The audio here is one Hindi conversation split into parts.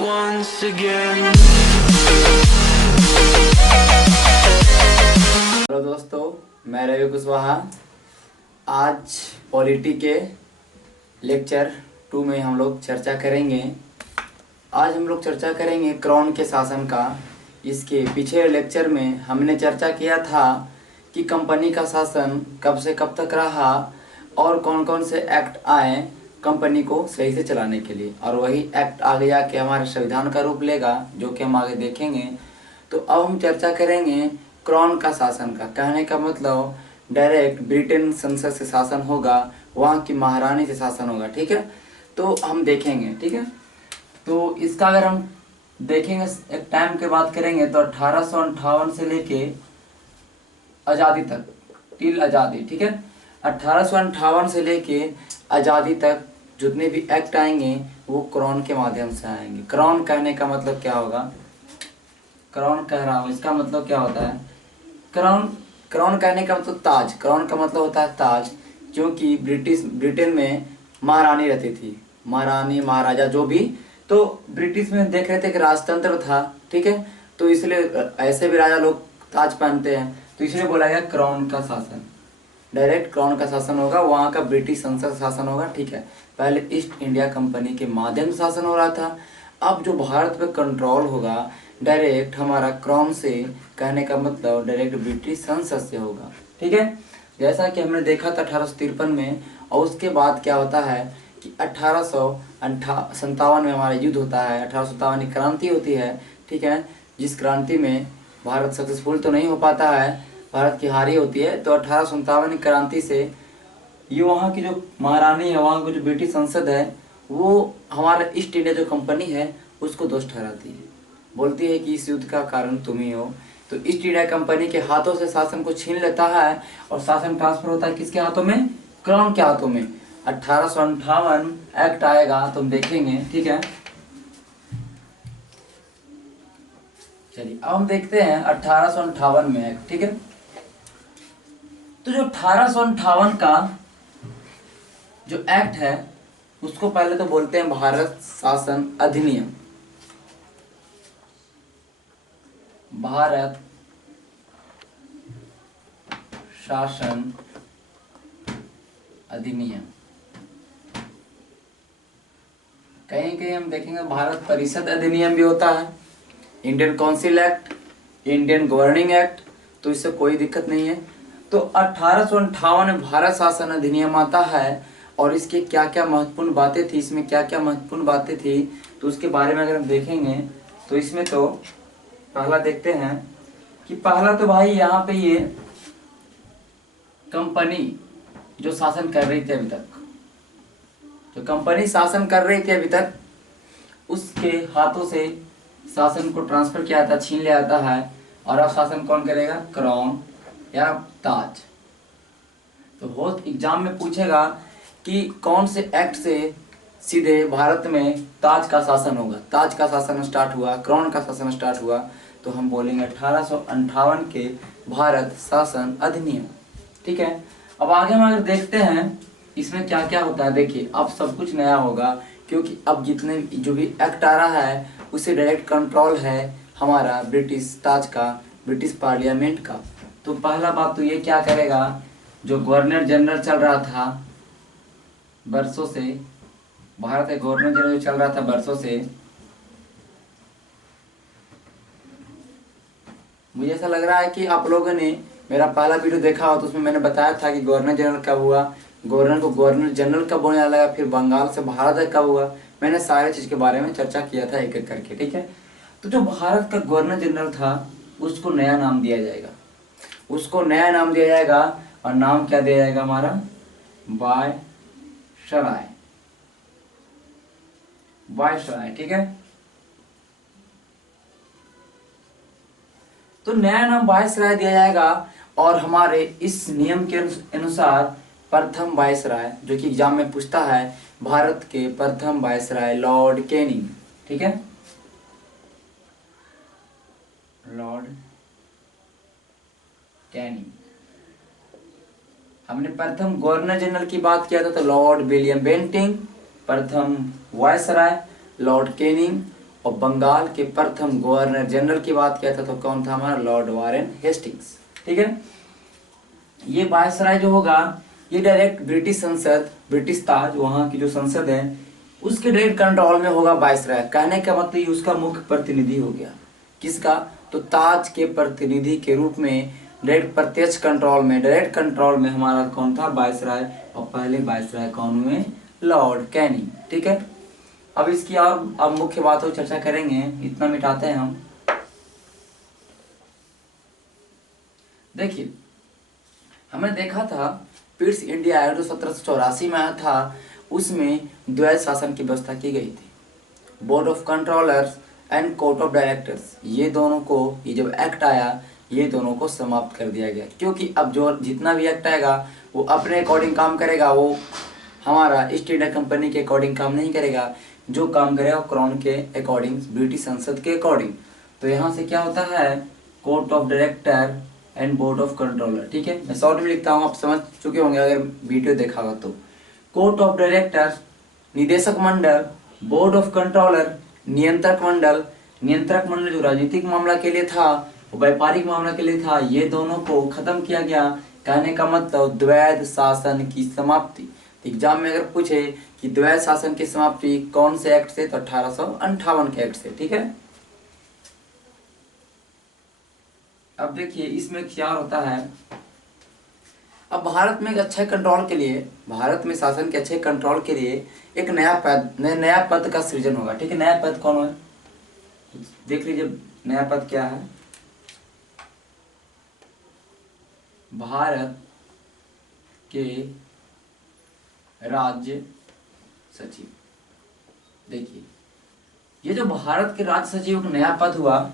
once again. हेलो दोस्तों, मैं रवि कुशवाहा। आज पॉलिटी के लेक्चर 2 में हम लोग चर्चा करेंगे। आज हम लोग चर्चा करेंगे क्राउन के शासन का। इसके पीछे लेक्चर में हमने चर्चा किया था कि कंपनी का शासन कब से कब तक रहा और कौन कौन से एक्ट आए कंपनी को सही से चलाने के लिए, और वही एक्ट आगे जाके हमारे संविधान का रूप लेगा, जो कि हम आगे देखेंगे। तो अब हम चर्चा करेंगे क्राउन का शासन का। कहने का मतलब डायरेक्ट ब्रिटेन संसद से शासन होगा, वहाँ की महारानी से शासन होगा। ठीक है, तो हम देखेंगे। ठीक है, तो इसका अगर हम देखेंगे एक टाइम के बात करेंगे तो 1858 से लेके आज़ादी तक, टिल आज़ादी। ठीक है, 1858 से लेके आज़ादी तक जितने भी एक्ट आएंगे वो क्राउन के माध्यम से आएंगे। क्राउन कहने का मतलब क्या होगा? क्राउन कह रहा हूँ, इसका मतलब क्या होता है? क्राउन क्राउन कहने का मतलब ताज। क्राउन का मतलब होता है ताज, क्योंकि ब्रिटेन में महारानी रहती थी, महारानी महाराजा जो भी। तो ब्रिटिश में देख रहे थे कि राजतंत्र था। ठीक है, तो इसलिए ऐसे भी राजा लोग ताज पहनते हैं, तो इसलिए बोला गया क्राउन का शासन। डायरेक्ट क्राउन का शासन होगा, वहाँ का ब्रिटिश संसद शासन होगा। ठीक है, पहले ईस्ट इंडिया कंपनी के माध्यम से शासन हो रहा था। अब जो भारत पे कंट्रोल होगा डायरेक्ट हमारा क्राउन से, कहने का मतलब डायरेक्ट ब्रिटिश संसद से होगा। ठीक है, जैसा कि हमने देखा था 1853 में, और उसके बाद क्या होता है कि 1857 में हमारा युद्ध होता है। 1857 की क्रांति होती है। ठीक है, जिस क्रांति में भारत सक्सेसफुल तो नहीं हो पाता है, भारत की हारी होती है। तो 1857 की क्रांति से ये वहाँ की जो महारानी है, वहाँ की जो ब्रिटिश संसद है, वो हमारा ईस्ट इंडिया जो कंपनी है उसको दोष ठहराती है, बोलती है कि इस युद्ध का कारण तुम ही हो। तो ईस्ट इंडिया कंपनी के हाथों से शासन को छीन लेता है और शासन ट्रांसफर होता है किसके हाथों में? क्राउन के हाथों में। 1858 एक्ट आएगा, तुम देखेंगे। ठीक है, चलिए अब हम देखते हैं 1858 में एक्ट। ठीक है, तो जो 1858 का जो एक्ट है उसको पहले तो बोलते हैं भारत शासन अधिनियम। भारत शासन अधिनियम। कहीं कहीं हम देखेंगे भारत परिषद अधिनियम भी होता है, Indian council act, Indian governing act. तो इससे कोई दिक्कत नहीं है। तो 1858 में भारत शासन अधिनियम आता है, और इसके क्या क्या महत्वपूर्ण बातें थी, इसमें क्या क्या महत्वपूर्ण बातें थी, तो उसके बारे में अगर हम देखेंगे तो इसमें तो पहला देखते हैं कि पहला तो भाई यहाँ पे ये कंपनी जो शासन कर रही थी अभी तक, जो कंपनी शासन कर रही थी अभी तक, उसके हाथों से शासन को ट्रांसफर किया था, छीन लिया जाता है। और अब शासन कौन करेगा? क्राउन या ताज। तो बहुत एग्जाम में पूछेगा कि कौन से एक्ट से सीधे भारत में ताज का शासन होगा, ताज का शासन स्टार्ट हुआ, क्राउन का शासन स्टार्ट हुआ। तो हम बोलेंगे 1858 के भारत शासन अधिनियम। ठीक है, अब आगे हम अगर देखते हैं इसमें क्या क्या होता है। देखिए अब सब कुछ नया होगा, क्योंकि अब जितने जो भी एक्ट आ रहा है उससे डायरेक्ट कंट्रोल है हमारा ब्रिटिश ताज का, ब्रिटिश पार्लियामेंट का। तो पहला बात तो ये क्या करेगा, जो गवर्नर जनरल चल रहा था बरसों से, भारत का गवर्नर जनरल चल रहा था बरसों से, मुझे ऐसा लग रहा है कि आप लोगों ने मेरा पहला वीडियो देखा हो तो उसमें मैंने बताया था कि गवर्नर जनरल कब हुआ, गवर्नर को गवर्नर जनरल कब होने लगा, फिर बंगाल से भारत कब हुआ। मैंने सारे चीज़ के बारे में चर्चा किया था एक एक करके। ठीक है, तो जो भारत का गवर्नर जनरल था उसको नया नाम दिया जाएगा, उसको नया नाम दिया जाएगा। और नाम क्या दिया जाएगा हमारा? Viceroy, viceroy. ठीक है, तो नया नाम वायसराय दिया जाएगा। और हमारे इस नियम के अनुसार प्रथम वायसराय, जो कि एग्जाम में पूछता है, भारत के प्रथम वायसराय लॉर्ड कैनिंग। ठीक है, लॉर्ड कैनिंग। हमने प्रथम गवर्नर जनरल की बात किया था तो लॉर्ड विलियम बेंटिंग, प्रथम वायसराय लॉर्ड कैनिंग, और बंगाल के प्रथम गवर्नर जनरल की बात किया था तो कौन था हमारा, लॉर्ड वारेन हेस्टिंग्स। ठीक है, ये वायसराय जो होगा ये डायरेक्ट ब्रिटिश संसद, ब्रिटिश ताज वहाँ की जो संसद है उसके डायरेक्ट कंट्रोल में होगा वायसराय। कहने का मतलब ये उसका मुख्य प्रतिनिधि हो गया। किसका, तो ताज के प्रतिनिधि के रूप में डायरेक्ट प्रत्यक्ष कंट्रोल में, डायरेक्ट कंट्रोल में हमारा कौन था, वायसराय। और पहले वायसराय कौन हुए, लॉर्ड कैनिंग। ठीक है, अब इसकी और अब मुख्य बातों की चर्चा करेंगे, इतना मिटाते हैं हम। देखिए, हमने देखा था पिट्स इंडिया एक्ट जो 1784 में आया था, उसमें द्वैध शासन की व्यवस्था की गई थी। Board of controllers and court of directors, ये दोनों को, ये जब एक्ट आया ये दोनों को समाप्त कर दिया गया। क्योंकि अब जो जितना भी एक्ट आएगा वो अपने अकॉर्डिंग काम करेगा, वो हमारा ईस्ट इंडिया कंपनी के अकॉर्डिंग काम नहीं करेगा। जो काम करेगा वो क्राउन के अकॉर्डिंग, ब्रिटिश संसद के अकॉर्डिंग। तो यहाँ से क्या होता है, court of director and board of controller. ठीक है, मैं शॉर्ट में लिखता हूँ, आप समझ चुके होंगे अगर वीडियो देखा होगा तो। कोर्ट ऑफ डायरेक्टर निदेशक मंडल, बोर्ड ऑफ कंट्रोलर नियंत्रक मंडल। नियंत्रक मंडल जो राजनीतिक मामला के लिए था, व्यापारिक मामला के लिए था, ये दोनों को खत्म किया गया। कहने का मतलब द्वैध शासन की समाप्ति। एग्जाम में अगर पूछे कि द्वैध शासन की समाप्ति कौन से एक्ट से, तो 1858 के एक्ट से। ठीक है, अब देखिए इसमें क्या होता है। अब भारत में एक अच्छे कंट्रोल के लिए, भारत में शासन के अच्छे कंट्रोल के लिए एक नया पद का सृजन होगा। ठीक है, नया पद कौन है, देख लीजिए नया पद क्या है। भारत के राज्य सचिव। देखिए, ये जो भारत के राज्य सचिव का नया पद हुआ,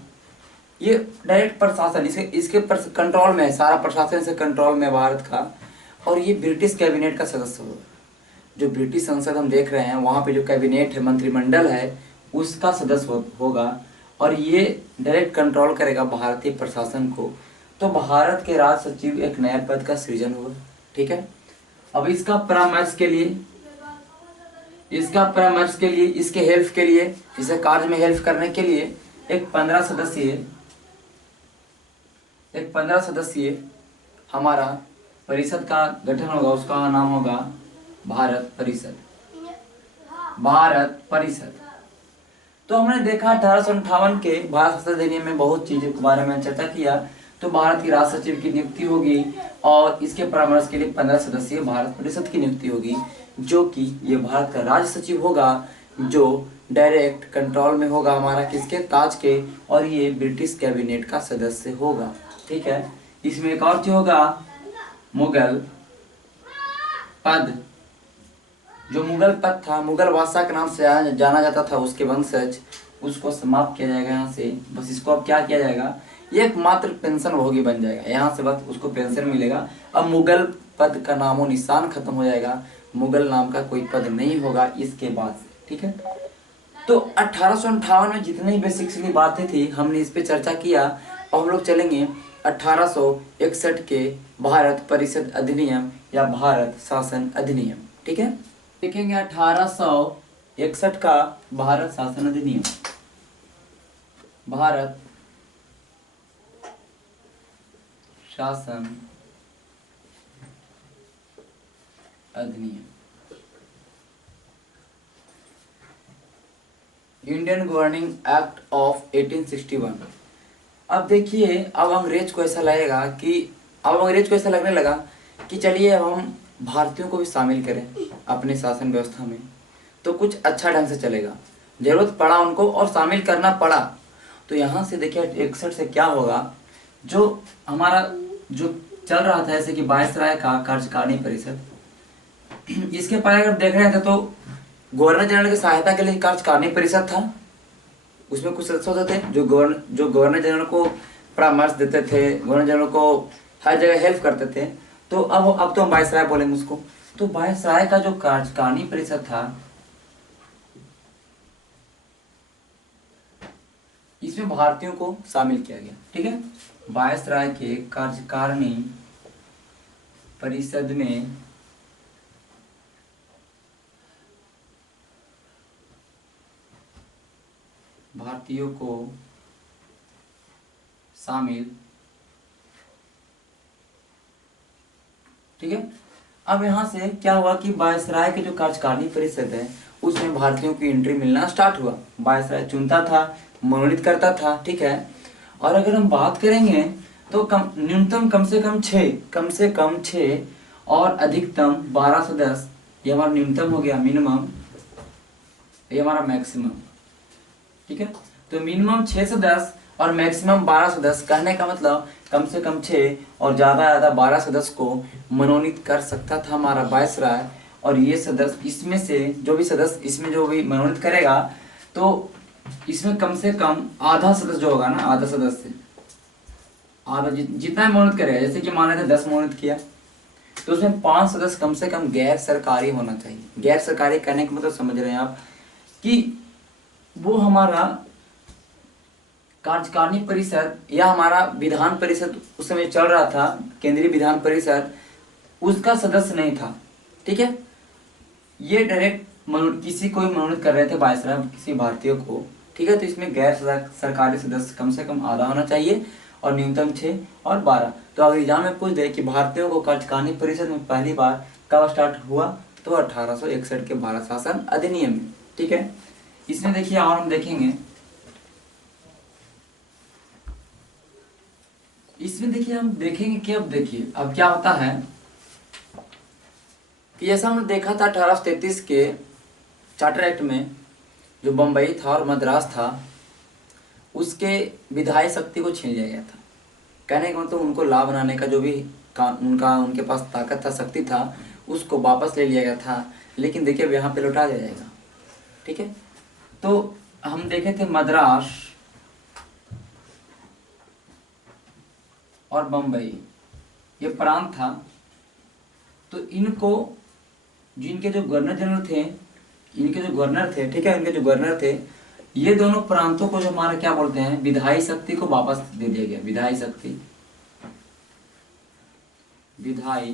ये डायरेक्ट प्रशासन इसके कंट्रोल में है, सारा प्रशासन से कंट्रोल में भारत का। और ये ब्रिटिश कैबिनेट का सदस्य होगा। जो ब्रिटिश संसद हम देख रहे हैं वहाँ पे जो कैबिनेट है, मंत्रिमंडल है, उसका सदस्य होगा। और ये डायरेक्ट कंट्रोल करेगा भारतीय प्रशासन को। तो भारत के राज्य सचिव एक नया पद का सृजन हुआ। ठीक है, अब इसका परामर्श के लिए, इसके हेल्प के लिए, इसे कार्य में हेल्प करने के लिए एक 15 सदस्यीय हमारा परिषद का गठन होगा। उसका नाम होगा भारत परिषद। भारत परिषद। तो हमने देखा 1858 के भारत संसद अधिनियम में बहुत चीजों के बारे में चर्चा किया। तो भारत की राज्य सचिव की नियुक्ति होगी और इसके परामर्श के लिए 15 सदस्यीय भारत परिषद की नियुक्ति होगी, जो कि ये भारत का राज्य सचिव होगा, जो डायरेक्ट कंट्रोल में होगा हमारा किसके, ताज के। और ये ब्रिटिश कैबिनेट का सदस्य होगा। ठीक है, इसमें एक और चीज होगा, मुगल पद। जो मुगल पद था, मुगल बादशाह के नाम से जाना जाता था, उसके वंशज, उसको समाप्त किया जाएगा यहाँ से। बस इसको अब क्या किया जाएगा, ये एकमात्र पेंशन भोगी बन जाएगा, यहाँ से बस उसको पेंशन मिलेगा। अब मुगल पद का नामो निशान खत्म हो जाएगा, मुगल नाम का कोई पद नहीं होगा इसके बाद से। ठीक है, तो 1858 में जितनी बेसिकली बातें थी हमने इस पे चर्चा किया। और हम लोग चलेंगे 1861 के भारत परिषद अधिनियम या भारत शासन अधिनियम। ठीक है, देखेंगे 1861 का भारत शासन अधिनियम। भारत शासन अधिनियम, इंडियन गवर्निंग एक्ट ऑफ 1861। अब देखिए, अब अंग्रेज को ऐसा लगने लगा कि चलिए अब हम भारतीयों को भी शामिल करें अपने शासन व्यवस्था में, तो कुछ अच्छा ढंग से चलेगा। जरूरत पड़ा उनको और शामिल करना पड़ा। तो यहाँ से देखिए 61 से क्या होगा, जो हमारा जो चल रहा था जैसे कि वायसराय का कार्यकारिणी परिषद, इसके पहले अगर देख रहे थे तो गवर्नर जनरल की सहायता के लिए कार्यकारिणी परिषद था। उसमें कुछ सदस्य होते थे जो गवर्नर जनरल को परामर्श देते थे, गवर्नर जनरल को हर जगह हेल्प करते थे। तो अब तो हम वायसराय बोलेंगे उसको। तो वायसराय का जो कार्यकारिणी परिषद था, इसमें भारतीयों को शामिल किया गया। ठीक है, वायसराय के कार्यकारिणी परिषद में भारतीयों को शामिल, ठीक है। अब यहाँ से क्या हुआ कि वायसराय के जो कार्यकारिणी परिषद है उसमें भारतीयों की एंट्री मिलना स्टार्ट हुआ। वायसराय चुनता था, मनोनीत करता था, ठीक है। और अगर हम बात करेंगे तो न्यूनतम कम से कम 6 और अधिकतम 12 सदस्य, ये हमारा न्यूनतम हो गया, मिनिमम ये हमारा मैक्सिमम, ठीक है। तो मिनिमम 6 सदस्य और मैक्सिमम 12 सदस्य, कहने का मतलब कम से कम 6 और ज़्यादा 12 सदस्य को मनोनीत कर सकता था हमारा वायसराय। और ये सदस्य, इसमें से जो भी सदस्य इसमें जो भी मनोनीत करेगा तो इसमें कम से कम आधा सदस्य जो होगा ना, आधा सदस्य आधा जितना मनोनीत करेगा, जैसे कि मान लेते 10 मनोनीत किया तो उसमें 5 सदस्य कम से कम गैर सरकारी होना चाहिए। गैर सरकारी कहने का मतलब समझ रहे हैं आप कि वो हमारा कार्यकारिणी परिषद या हमारा विधान परिषद उस समय चल रहा था, केंद्रीय विधान परिषद, उसका सदस्य नहीं था, ठीक है। ये डायरेक्ट किसी को ही मनोनीत कर रहे थे वायसराय, किसी भारतीय को, ठीक है। तो इसमें गैर सरकारी सदस्य कम से कम आधा होना चाहिए और न्यूनतम 6 और 12। तो अगर एग्जाम में पूछ दे कि भारतीयों को कार्यकारिणी परिषद में पहली बार कब स्टार्ट हुआ, तो 1861 के भारत शासन अधिनियम में, ठीक है। इसमें देखिए और हम देखेंगे, इसमें देखिए हम देखेंगे कि अब देखिए अब क्या होता है कि जैसा हमने देखा था 1833 के चार्टर एक्ट में, जो बम्बई था और मद्रास था उसके विधायी शक्ति को छीन लिया गया था। कहने का मतलब उनको लाभ बनाने का जो भी उनके पास ताकत था, शक्ति था, उसको वापस ले लिया गया था। लेकिन देखिए अब यहाँ पे लौटा दिया जाएगा, ठीक है। तो हम देखे थे मद्रास और बम्बई ये प्रांत था, तो इनको जिनके जो गवर्नर जनरल थे, इनके जो गवर्नर थे, ठीक है, इनके जो गवर्नर थे, ये दोनों प्रांतों को जो हमारा क्या बोलते हैं, विधायी शक्ति को वापस दे दिया गया। विधायी शक्ति, विधायी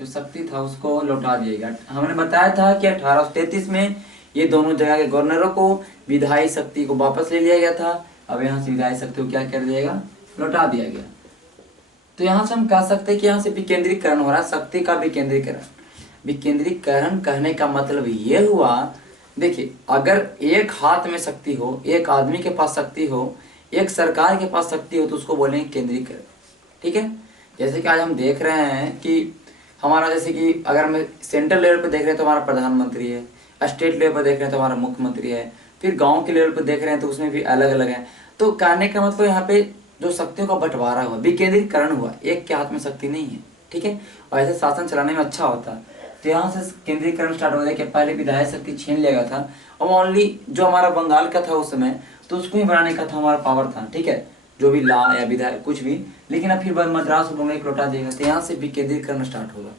जो शक्ति था उसको लौटा दिया गया। हमने बताया था कि 1833 में ये दोनों जगह के गवर्नरों को विधायी शक्ति को वापस ले लिया गया था। अब यहाँ से विधायी शक्ति को क्या कर दिया जाएगा, लौटा दिया गया। तो यहाँ से हम कह सकते हैं कि यहाँ से विकेंद्रीकरण हो रहा है, शक्ति का विकेंद्रीकरण। विकेंद्रीकरण कहने का मतलब ये हुआ, देखिए अगर एक हाथ में शक्ति हो, एक आदमी के पास शक्ति हो, एक सरकार के पास शक्ति हो, तो उसको बोलेंगे केंद्रीकरण, ठीक है। जैसे कि आज हम देख रहे हैं कि हमारा, जैसे कि अगर हम सेंट्रल लेवल पर देख रहे हैं तो हमारा प्रधानमंत्री है, स्टेट लेवल पर देख रहे हैं तो हमारा मुख्यमंत्री है, फिर गाँव के लेवल पर देख रहे हैं तो उसमें भी अलग अलग है। तो कहने का मतलब यहाँ पे जो शक्तियों का बंटवारा हुआ, विकेंद्रीकरण हुआ, एक के हाथ में शक्ति नहीं है, ठीक है। और ऐसे शासन चलाने में अच्छा होता है। तो यहाँ से केंद्रीकरण स्टार्ट हो गया कि पहले विधायी शक्ति छीन लिया गया था और ओनली जो हमारा बंगाल का था उस समय, तो उसको ही बनाने का था हमारा पावर था, ठीक है, जो भी ला या विधायक कुछ भी। लेकिन अब फिर मद्रास और बम्बई को लौटा देगा, तो यहाँ से विकेंद्रीकरण स्टार्ट होगा,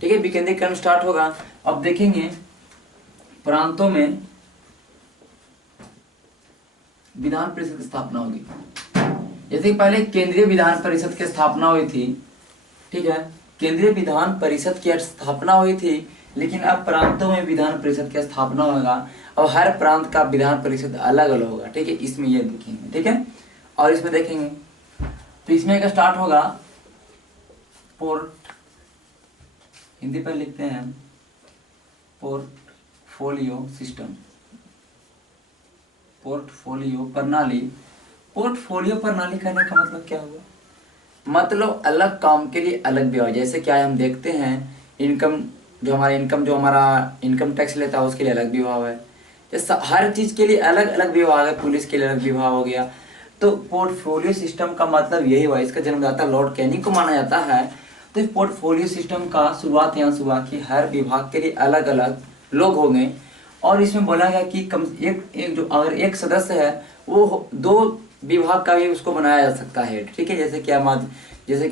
ठीक है। विकेंद्रीकरण स्टार्ट होगा। अब देखेंगे प्रांतों में विधान परिषद की स्थापना होगी। जैसे पहले केंद्रीय विधान परिषद की स्थापना हुई थी, ठीक है, केंद्रीय विधान परिषद की स्थापना हुई थी, लेकिन अब प्रांतों में विधान परिषद की स्थापना होगा और हर प्रांत का विधान परिषद अलग अलग होगा, ठीक है। इसमें ये देखेंगे, ठीक है। और इसमें देखेंगे तो इसमें का स्टार्ट होगा पोर्ट, हिंदी पर लिखते हैं पोर्टफोलियो सिस्टम, पोर्टफोलियो प्रणाली। पोर्टफोलियो प्रणाली करने का मतलब क्या हुआ, मतलब अलग काम के लिए अलग विभाग। जैसे क्या हम देखते हैं इनकम, जो हमारा इनकम टैक्स लेता है उसके लिए अलग विभाग है। जैसे हर चीज़ के लिए अलग अलग विभाग है, पुलिस के लिए अलग विभाग हो गया। तो पोर्टफोलियो सिस्टम का मतलब यही हुआ, इसका जन्मदाता लॉर्ड कैनिंग को माना जाता है। तो इस पोर्टफोलियो सिस्टम का शुरुआत यहाँ से हुआ कि हर विभाग के लिए अलग अलग लोग होंगे। और इसमें बोला गया कि कम एक जो अगर एक सदस्य है वो 2 विभाग का भी उसको बनाया जा सकता है, ठीक है। जैसे कि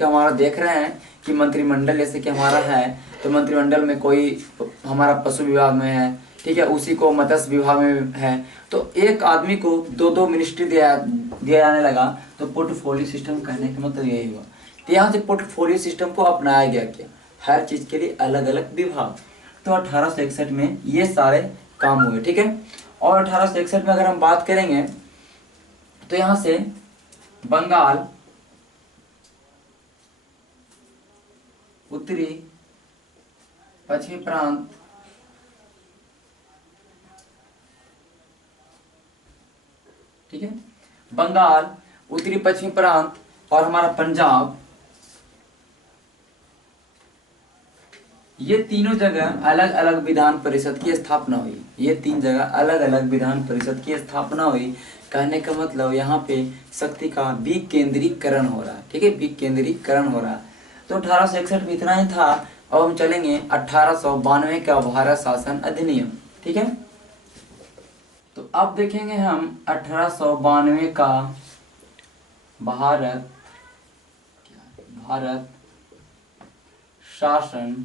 हमारा देख रहे हैं कि मंत्रिमंडल जैसे कि हमारा है, तो मंत्रिमंडल में कोई हमारा पशु विभाग में है, ठीक है, उसी को मत्स्य विभाग में है। तो एक आदमी को 2-2 मिनिस्ट्री दिया जाने लगा। तो पोर्टफोलियो सिस्टम कहने का मतलब यही हुआ। तो यहाँ से पोर्टफोलियो सिस्टम को अपनाया गया, क्या हर चीज़ के लिए अलग अलग विभाग। तो 1861 में ये सारे काम हुए, ठीक है। और 1861 में अगर हम बात करेंगे तो यहाँ से बंगाल, उत्तरी पश्चिमी प्रांत, ठीक है, बंगाल, उत्तरी पश्चिमी प्रांत और हमारा पंजाब, ये तीनों जगह अलग अलग विधान परिषद की स्थापना हुई। ये तीन जगह अलग अलग विधान परिषद की स्थापना हुई। कहने का मतलब यहाँ पे शक्ति का विकेंद्रीकरण हो रहा है, ठीक है, विकेंद्रीकरण हो रहा है। तो 1861 में इतना ही था। अब हम चलेंगे 1892 का भारत शासन अधिनियम, ठीक है। तो अब देखेंगे हम 1892 का भारत शासन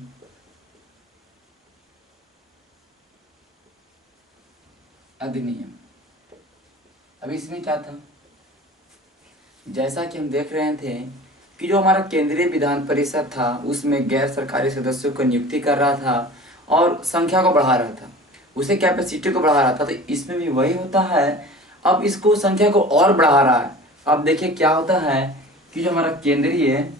अधिनियम। अब इसमें क्या था, जैसा कि हम देख रहे थे कि जो हमारा केंद्रीय विधान परिषद था उसमें गैर सरकारी सदस्यों को नियुक्ति कर रहा था और संख्या को बढ़ा रहा था, उसे कैपेसिटी को बढ़ा रहा था। तो इसमें भी वही होता है। अब इसको संख्या को और बढ़ा रहा है। अब देखिए क्या होता है कि जो हमारा केंद्रीय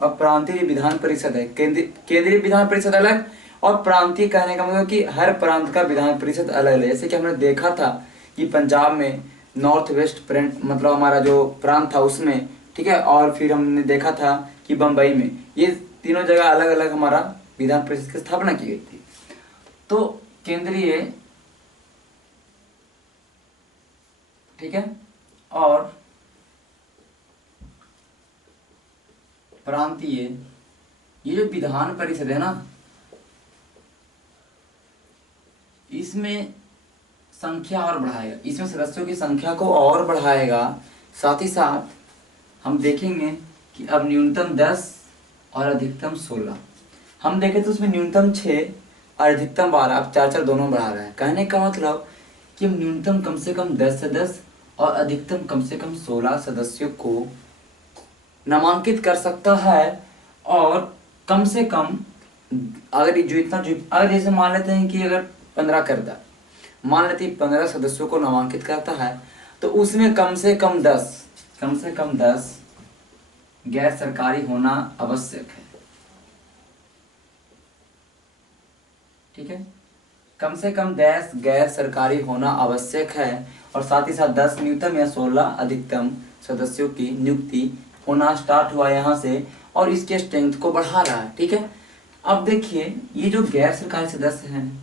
और प्रांतीय विधान परिषद है, केंद्रीय विधान परिषद अलग और प्रांतीय कहने का मतलब कि हर प्रांत का विधान परिषद अलग है। जैसे कि हमने देखा था कि पंजाब में नॉर्थ वेस्ट प्रांत मतलब हमारा जो प्रांत था उसमें, ठीक है, और फिर हमने देखा था कि बम्बई में, ये तीनों जगह अलग अलग हमारा विधान परिषद की स्थापना की गई थी। तो केंद्रीय, ठीक है, और प्रांतीय, ये जो विधान परिषद है ना, इसमें संख्या और बढ़ाएगा, इसमें सदस्यों की संख्या को और बढ़ाएगा। साथ ही साथ हम देखेंगे कि अब न्यूनतम 10 और अधिकतम 16, हम देखें तो उसमें न्यूनतम 6 और अधिकतम 12, अब 4 दोनों बढ़ा रहा है। कहने का मतलब कि न्यूनतम कम से कम 10 सदस्य और अधिकतम कम से कम 16 सदस्यों को नामांकित कर सकता है। और कम से कम अगर अगर जैसे मान लेते हैं कि अगर 15 करता, मान लेते हैं 15 सदस्यों को नामांकित करता है तो उसमें कम से कम 10 गैर सरकारी होना आवश्यक है, ठीक है, कम से कम 10 गैर सरकारी होना आवश्यक है। और साथ ही साथ 10 न्यूनतम या 16 अधिकतम सदस्यों की नियुक्ति होना स्टार्ट हुआ यहाँ से और इसके स्ट्रेंथ को बढ़ा रहा है, ठीक है। अब देखिए ये जो गैर सरकारी सदस्य हैं,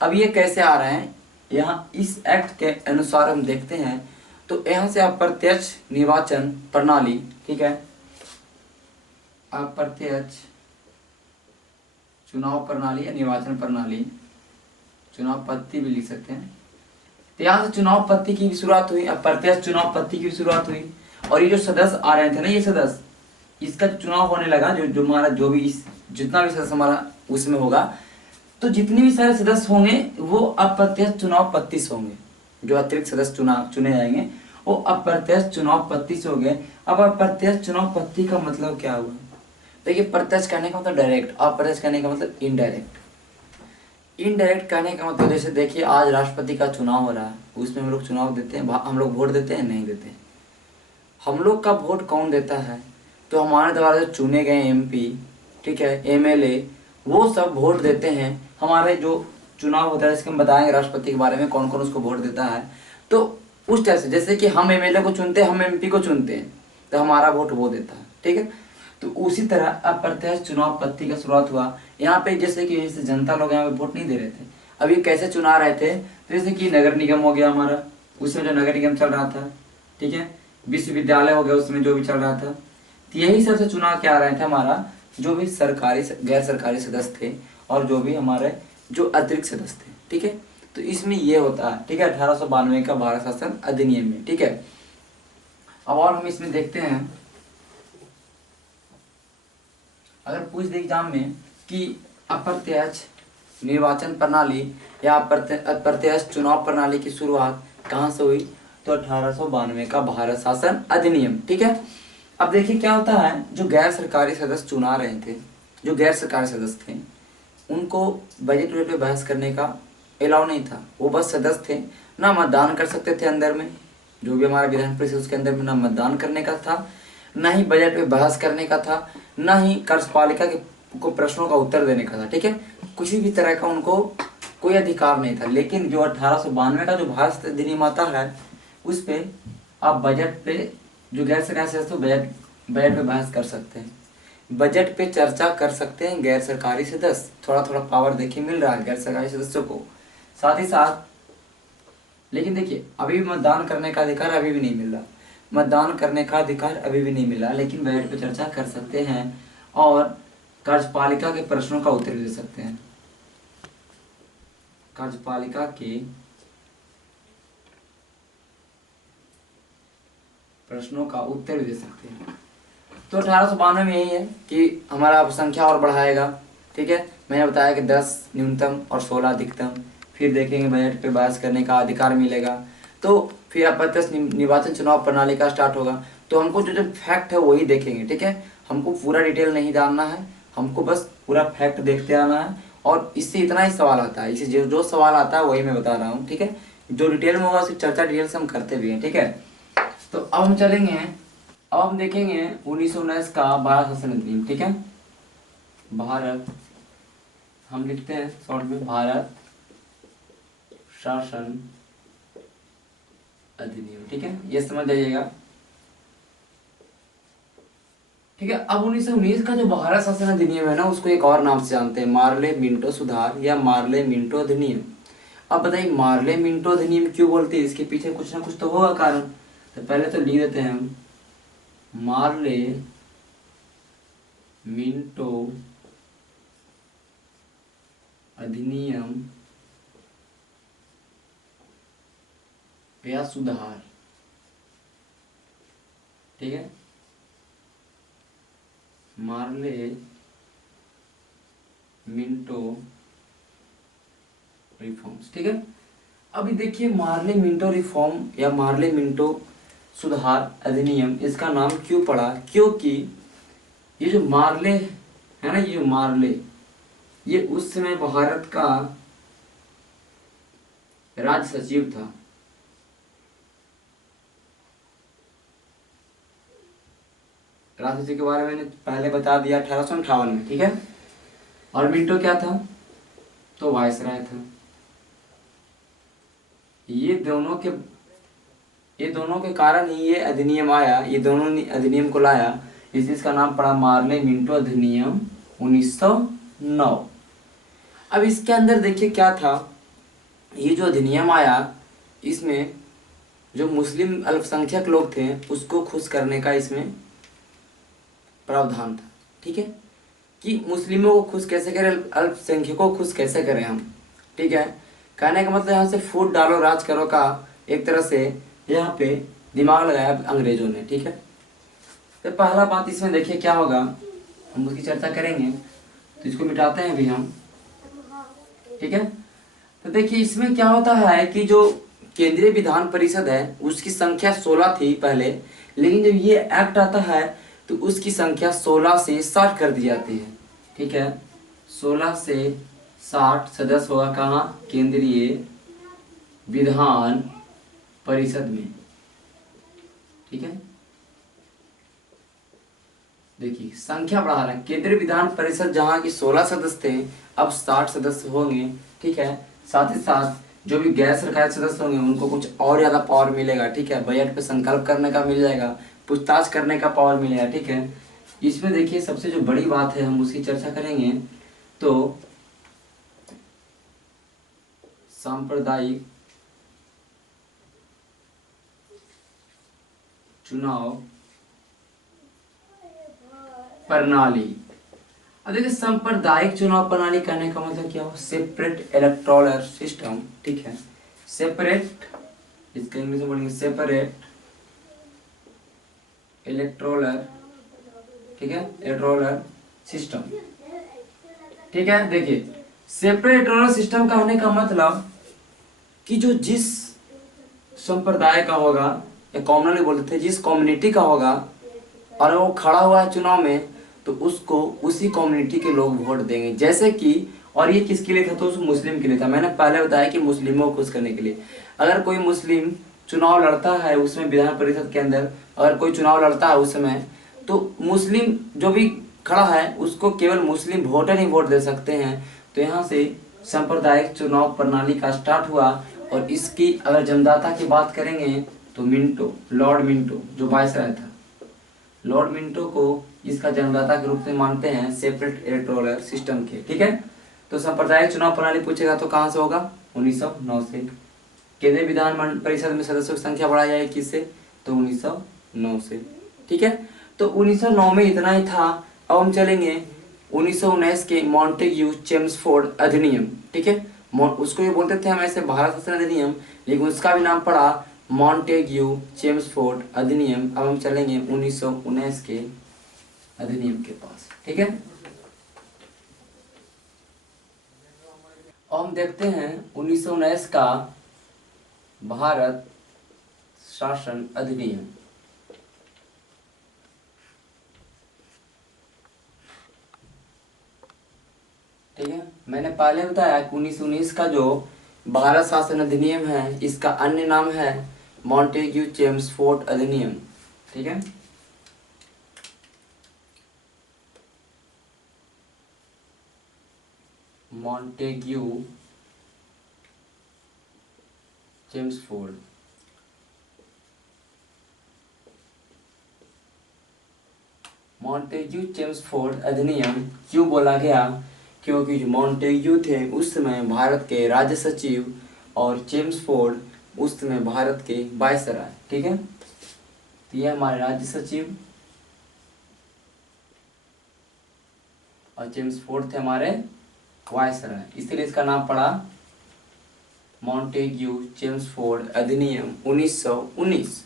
अब ये कैसे आ रहे हैं, यहाँ इस एक्ट के अनुसार हम देखते हैं तो यहाँ से अप्रत्यक्ष निर्वाचन प्रणाली, ठीक है, अप्रत्यक्ष चुनाव प्रणाली या निर्वाचन प्रणाली, चुनाव पद्धति भी लिख सकते हैं। तो यहाँ से चुनाव पद्धति की भी शुरुआत हुई, अप्रत्यक्ष चुनाव पद्धति की भी शुरुआत हुई। और ये जो सदस्य आ रहे थे ना, ये सदस्य, इसका चुनाव होने लगा, जो हमारा जो भी जितना भी सदस्य हमारा उसमें होगा, तो जितने भी सारे सदस्य होंगे वो अप्रत्यक्ष चुनाव पद्धति से होंगे। जो अतिरिक्त सदस्य चुने जाएंगे वो अप्रत्यक्ष चुनाव पद्धति से हो गए। अब अप्रत्यक्ष चुनाव पद्धति का मतलब क्या हुआ, देखिए, प्रत्यक्ष करने का मतलब डायरेक्ट, अप्रत्यक्ष करने का मतलब इनडायरेक्ट। इनडायरेक्ट करने का मतलब जैसे देखिए आज राष्ट्रपति का चुनाव हो रहा है, उसमें हम लोग चुनाव देते हैं, हम लोग वोट देते हैं, नहीं देते। हम लोग का वोट कौन देता है, तो हमारे द्वारा जो चुने गए एमपी, ठीक है, एमएलए, वो सब वोट देते हैं। हमारे जो चुनाव होता है, इसके हम बताएंगे राष्ट्रपति के बारे में कौन कौन उसको वोट देता है। तो उस तरह से जैसे कि हम एमएलए को चुनते हैं, हम एमपी को चुनते हैं, तो हमारा वोट वो देता है, ठीक है। तो उसी तरह अप्रत्यक्ष चुनाव पद्धति का शुरुआत हुआ यहाँ पे। जैसे कि जैसे जनता लोग यहाँ पे वोट नहीं दे रहे थे, अब ये कैसे चुना रहे थे, तो जैसे कि नगर निगम हो गया हमारा, उसमें जो नगर निगम चल रहा था, ठीक है, विश्वविद्यालय हो गया उसमें जो भी चल रहा था, तो यही सबसे चुनाव क्या रहे थे हमारा, जो भी सरकारी गैर सरकारी सदस्य थे और जो भी हमारे जो अतिरिक्त सदस्य थे, ठीक है। तो इसमें ये होता है, ठीक है, 1892 का भारत शासन अधिनियम में, ठीक है। अब और हम इसमें देखते हैं, अगर पूछ दे एग्जाम में कि अप्रत्यक्ष निर्वाचन प्रणाली या अप्रत्यक्ष चुनाव प्रणाली की शुरुआत कहाँ से हुई, तो 1892 का भारत शासन अधिनियम, ठीक है। अब देखिए क्या होता है, जो गैर सरकारी सदस्य चुना रहे थे, जो गैर सरकारी सदस्य थे, उनको बजट पे बहस करने का अलाउ नहीं था, वो बस सदस्य थे, ना मतदान कर सकते थे अंदर में, जो भी हमारा विधान परिषद उसके अंदर में ना मतदान करने का था, ना ही बजट पे बहस करने का था, ना ही कार्यपालिका के को प्रश्नों का उत्तर देने का था। ठीक है, किसी भी तरह का उनको कोई अधिकार नहीं था। लेकिन जो 1892 का जो भारत अधिनियम आता है उस पे आप बजट पे, जो गैर सरकारी सदस्य बजट बजट पे बहस कर सकते हैं, बजट पे चर्चा कर सकते हैं गैर सरकारी सदस्य। थोड़ा थोड़ा पावर देखिए मिल रहा है गैर सरकारी सदस्यों को। साथ ही साथ लेकिन देखिए अभी भी मतदान करने का अधिकार अभी भी नहीं मिल रहा, मतदान करने का अधिकार अभी भी नहीं मिला, लेकिन बजट पे चर्चा कर सकते हैं और कार्यपालिका के प्रश्नों का उत्तर दे सकते हैं। कार्यपालिका के प्रश्नों का उत्तर दे सकते हैं। तो 1892 में यही है कि हमारा संख्या और बढ़ाएगा। ठीक है, मैंने बताया कि 10 न्यूनतम और 16 अधिकतम। फिर देखेंगे बजट पे बहस करने का अधिकार मिलेगा। तो फिर अप्रत्यक्ष निर्वाचन चुनाव प्रणाली का स्टार्ट होगा। तो हमको जो जो फैक्ट है वही देखेंगे। ठीक है, हमको पूरा डिटेल नहीं जानना है, हमको बस पूरा फैक्ट देखते आना है। और इससे इतना ही सवाल आता है, इससे जो जो सवाल आता है वही मैं बता रहा हूँ। ठीक है, जो डिटेल में होगा उसकी चर्चा डिटेल से हम करते भी हैं। ठीक है, तो अब हम चलेंगे, अब हम देखेंगे 1919 का भारत शासन अधिनियम। ठीक है, भारत, हम लिखते हैं शॉर्ट में भारत शासन अधिनियम। ठीक है, ये समझ जाइएगा। ठीक है, अब 1919 का जो भारत शासन अधिनियम है ना, उसको एक और नाम से जानते हैं, मार्ले मिंटो सुधार या मार्ले मिंटो अधिनियम। अब बताइए मार्ले मिंटो अधिनियम क्यों बोलते हैं, इसके पीछे कुछ ना कुछ तो होगा कारण। तो पहले तो लिख देते हैं हम, मार्ले मिंटो अधिनियम या सुधार। ठीक है, मार्ले मिंटो रिफॉर्म्स। ठीक है, अभी देखिए मार्ले मिंटो रिफॉर्म या मार्ले मिंटो सुधार अधिनियम, इसका नाम क्यों पड़ा, क्योंकि ये जो मार्ले है ना, ये मार्ले ये उस समय भारत का राज्य सचिव था। राज्य सचिव के बारे में मैंने पहले बता दिया 1858 में। ठीक है, और मिंटो क्या था, तो वायसराय था। ये दोनों के कारण ही ये अधिनियम आया, ये दोनों ने अधिनियम को लाया, इसका नाम पड़ा मार्ले मिंटो अधिनियम 1909। अब इसके अंदर देखिए क्या था, ये जो अधिनियम आया इसमें जो मुस्लिम अल्पसंख्यक लोग थे उसको खुश करने का इसमें प्रावधान था। ठीक है, कि मुस्लिमों को खुश कैसे करें, अल्पसंख्यकों को खुश कैसे करें हम। ठीक है, कहने का मतलब यहाँ से फूट डालो राज करो का एक तरह से यहाँ पे दिमाग लगाया अंग्रेजों ने। ठीक है, तो पहला बात इसमें देखिए क्या होगा, हम उसकी चर्चा करेंगे। तो इसको मिटाते हैं अभी हम। ठीक है, तो देखिए इसमें क्या होता है कि जो केंद्रीय विधान परिषद है उसकी संख्या 16 थी पहले, लेकिन जब ये एक्ट आता है तो उसकी संख्या 16 से 60 कर दी जाती है। ठीक है, 16 से 60 सदस्य होगा कहाँ, केंद्रीय विधान परिषद में। ठीक है, देखिए संख्या बढ़ा रहे हैं, केंद्रीय विधान परिषद जहाँ की 16 सदस्य थे अब 60 सदस्य होंगे। ठीक है, साथ ही साथ जो भी गैर सरकारी सदस्य होंगे उनको कुछ और ज्यादा पावर मिलेगा। ठीक है, बजट पे संकल्प करने का मिल जाएगा, पूछताछ करने का पावर मिलेगा। ठीक है, इसमें देखिए सबसे जो बड़ी बात है हम उसकी चर्चा करेंगे। तो सांप्रदायिक चुनाव प्रणाली। अब देखिए सांप्रदायिक चुनाव प्रणाली कहने का मतलब क्या हो, सेपरेट इलेक्टोरल सिस्टम। ठीक है, सेपरेट, इसका इंग्लिश में बोलेंगे सेपरेट इलेक्टोरल। ठीक है, इलेक्टोरल सिस्टम। ठीक है, देखिए सेपरेट इलेक्टोरल सिस्टम कहने का मतलब कि जो जिस संप्रदाय का होगा या कॉमनली बोलते थे जिस कम्युनिटी का होगा और वो खड़ा हुआ है चुनाव में, तो उसको उसी कम्युनिटी के लोग वोट देंगे। जैसे कि और ये किसके लिए था? तो उस मुस्लिम के लिए था। मैंने पहले बताया कि मुस्लिमों को खुश करने के लिए। अगर कोई मुस्लिम चुनाव लड़ता है उसमें विधान परिषद के अंदर, अगर कोई चुनाव लड़ता है उस समय, तो मुस्लिम जो भी खड़ा है उसको केवल मुस्लिम वोटर ही वोट दे सकते हैं। तो यहाँ से सांप्रदायिक चुनाव प्रणाली का स्टार्ट हुआ। और इसकी अगर जन्मदाता की बात करेंगे तो मिंटो, लॉर्ड मिंटो जो वायसराय था, लॉर्ड मिंटो को इसका जन्मदाता के रूप में मानते हैं सेपरेट इलेक्टोरल सिस्टम के। ठीक है, तो सांप्रदायिक चुनाव प्रणाली पूछेगा तो कहाँ से होगा? 1909 से। केंद्रीय विधान परिषद में सदस्यों की संख्या बढ़ाई जाए किससे? तो 1909 से। ठीक है, तो 1909 में इतना ही था। अब हम चलेंगे 1919 के मॉन्टेग्यू चेम्सफोर्ड अधिनियम। ठीक है, उसको ये बोलते थे हम ऐसे भारत शासन अधिनियम, लेकिन उसका भी नाम पड़ा मॉन्टेग्यू चेम्सफोर्ड अधिनियम। अब हम चलेंगे 1919 के अधिनियम के पास। ठीक है, अब हम देखते हैं 1919 का भारत शासन अधिनियम। ठीक है, मैंने पहले बताया कि 1919 का जो भारत शासन अधिनियम है इसका अन्य नाम है मॉन्टेग्यू चेम्सफोर्ड अधिनियम। ठीक है, मॉन्टेग्यू चेम्सफोर्ड। मॉन्टेग्यू चेम्सफोर्ड अधिनियम क्यों बोला गया? क्योंकि जो मॉन्टेग्यू थे उस समय भारत के राज्य सचिव और चेम्सफोर्ड उस समय भारत के वायसराय। ठीक है, तो ये हमारे राज्य सचिव और चेम्सफोर्ड थे हमारे वायसराय, इसलिए इसका नाम पड़ा मॉन्टेग्यू चेम्सफोर्ड अधिनियम 1919।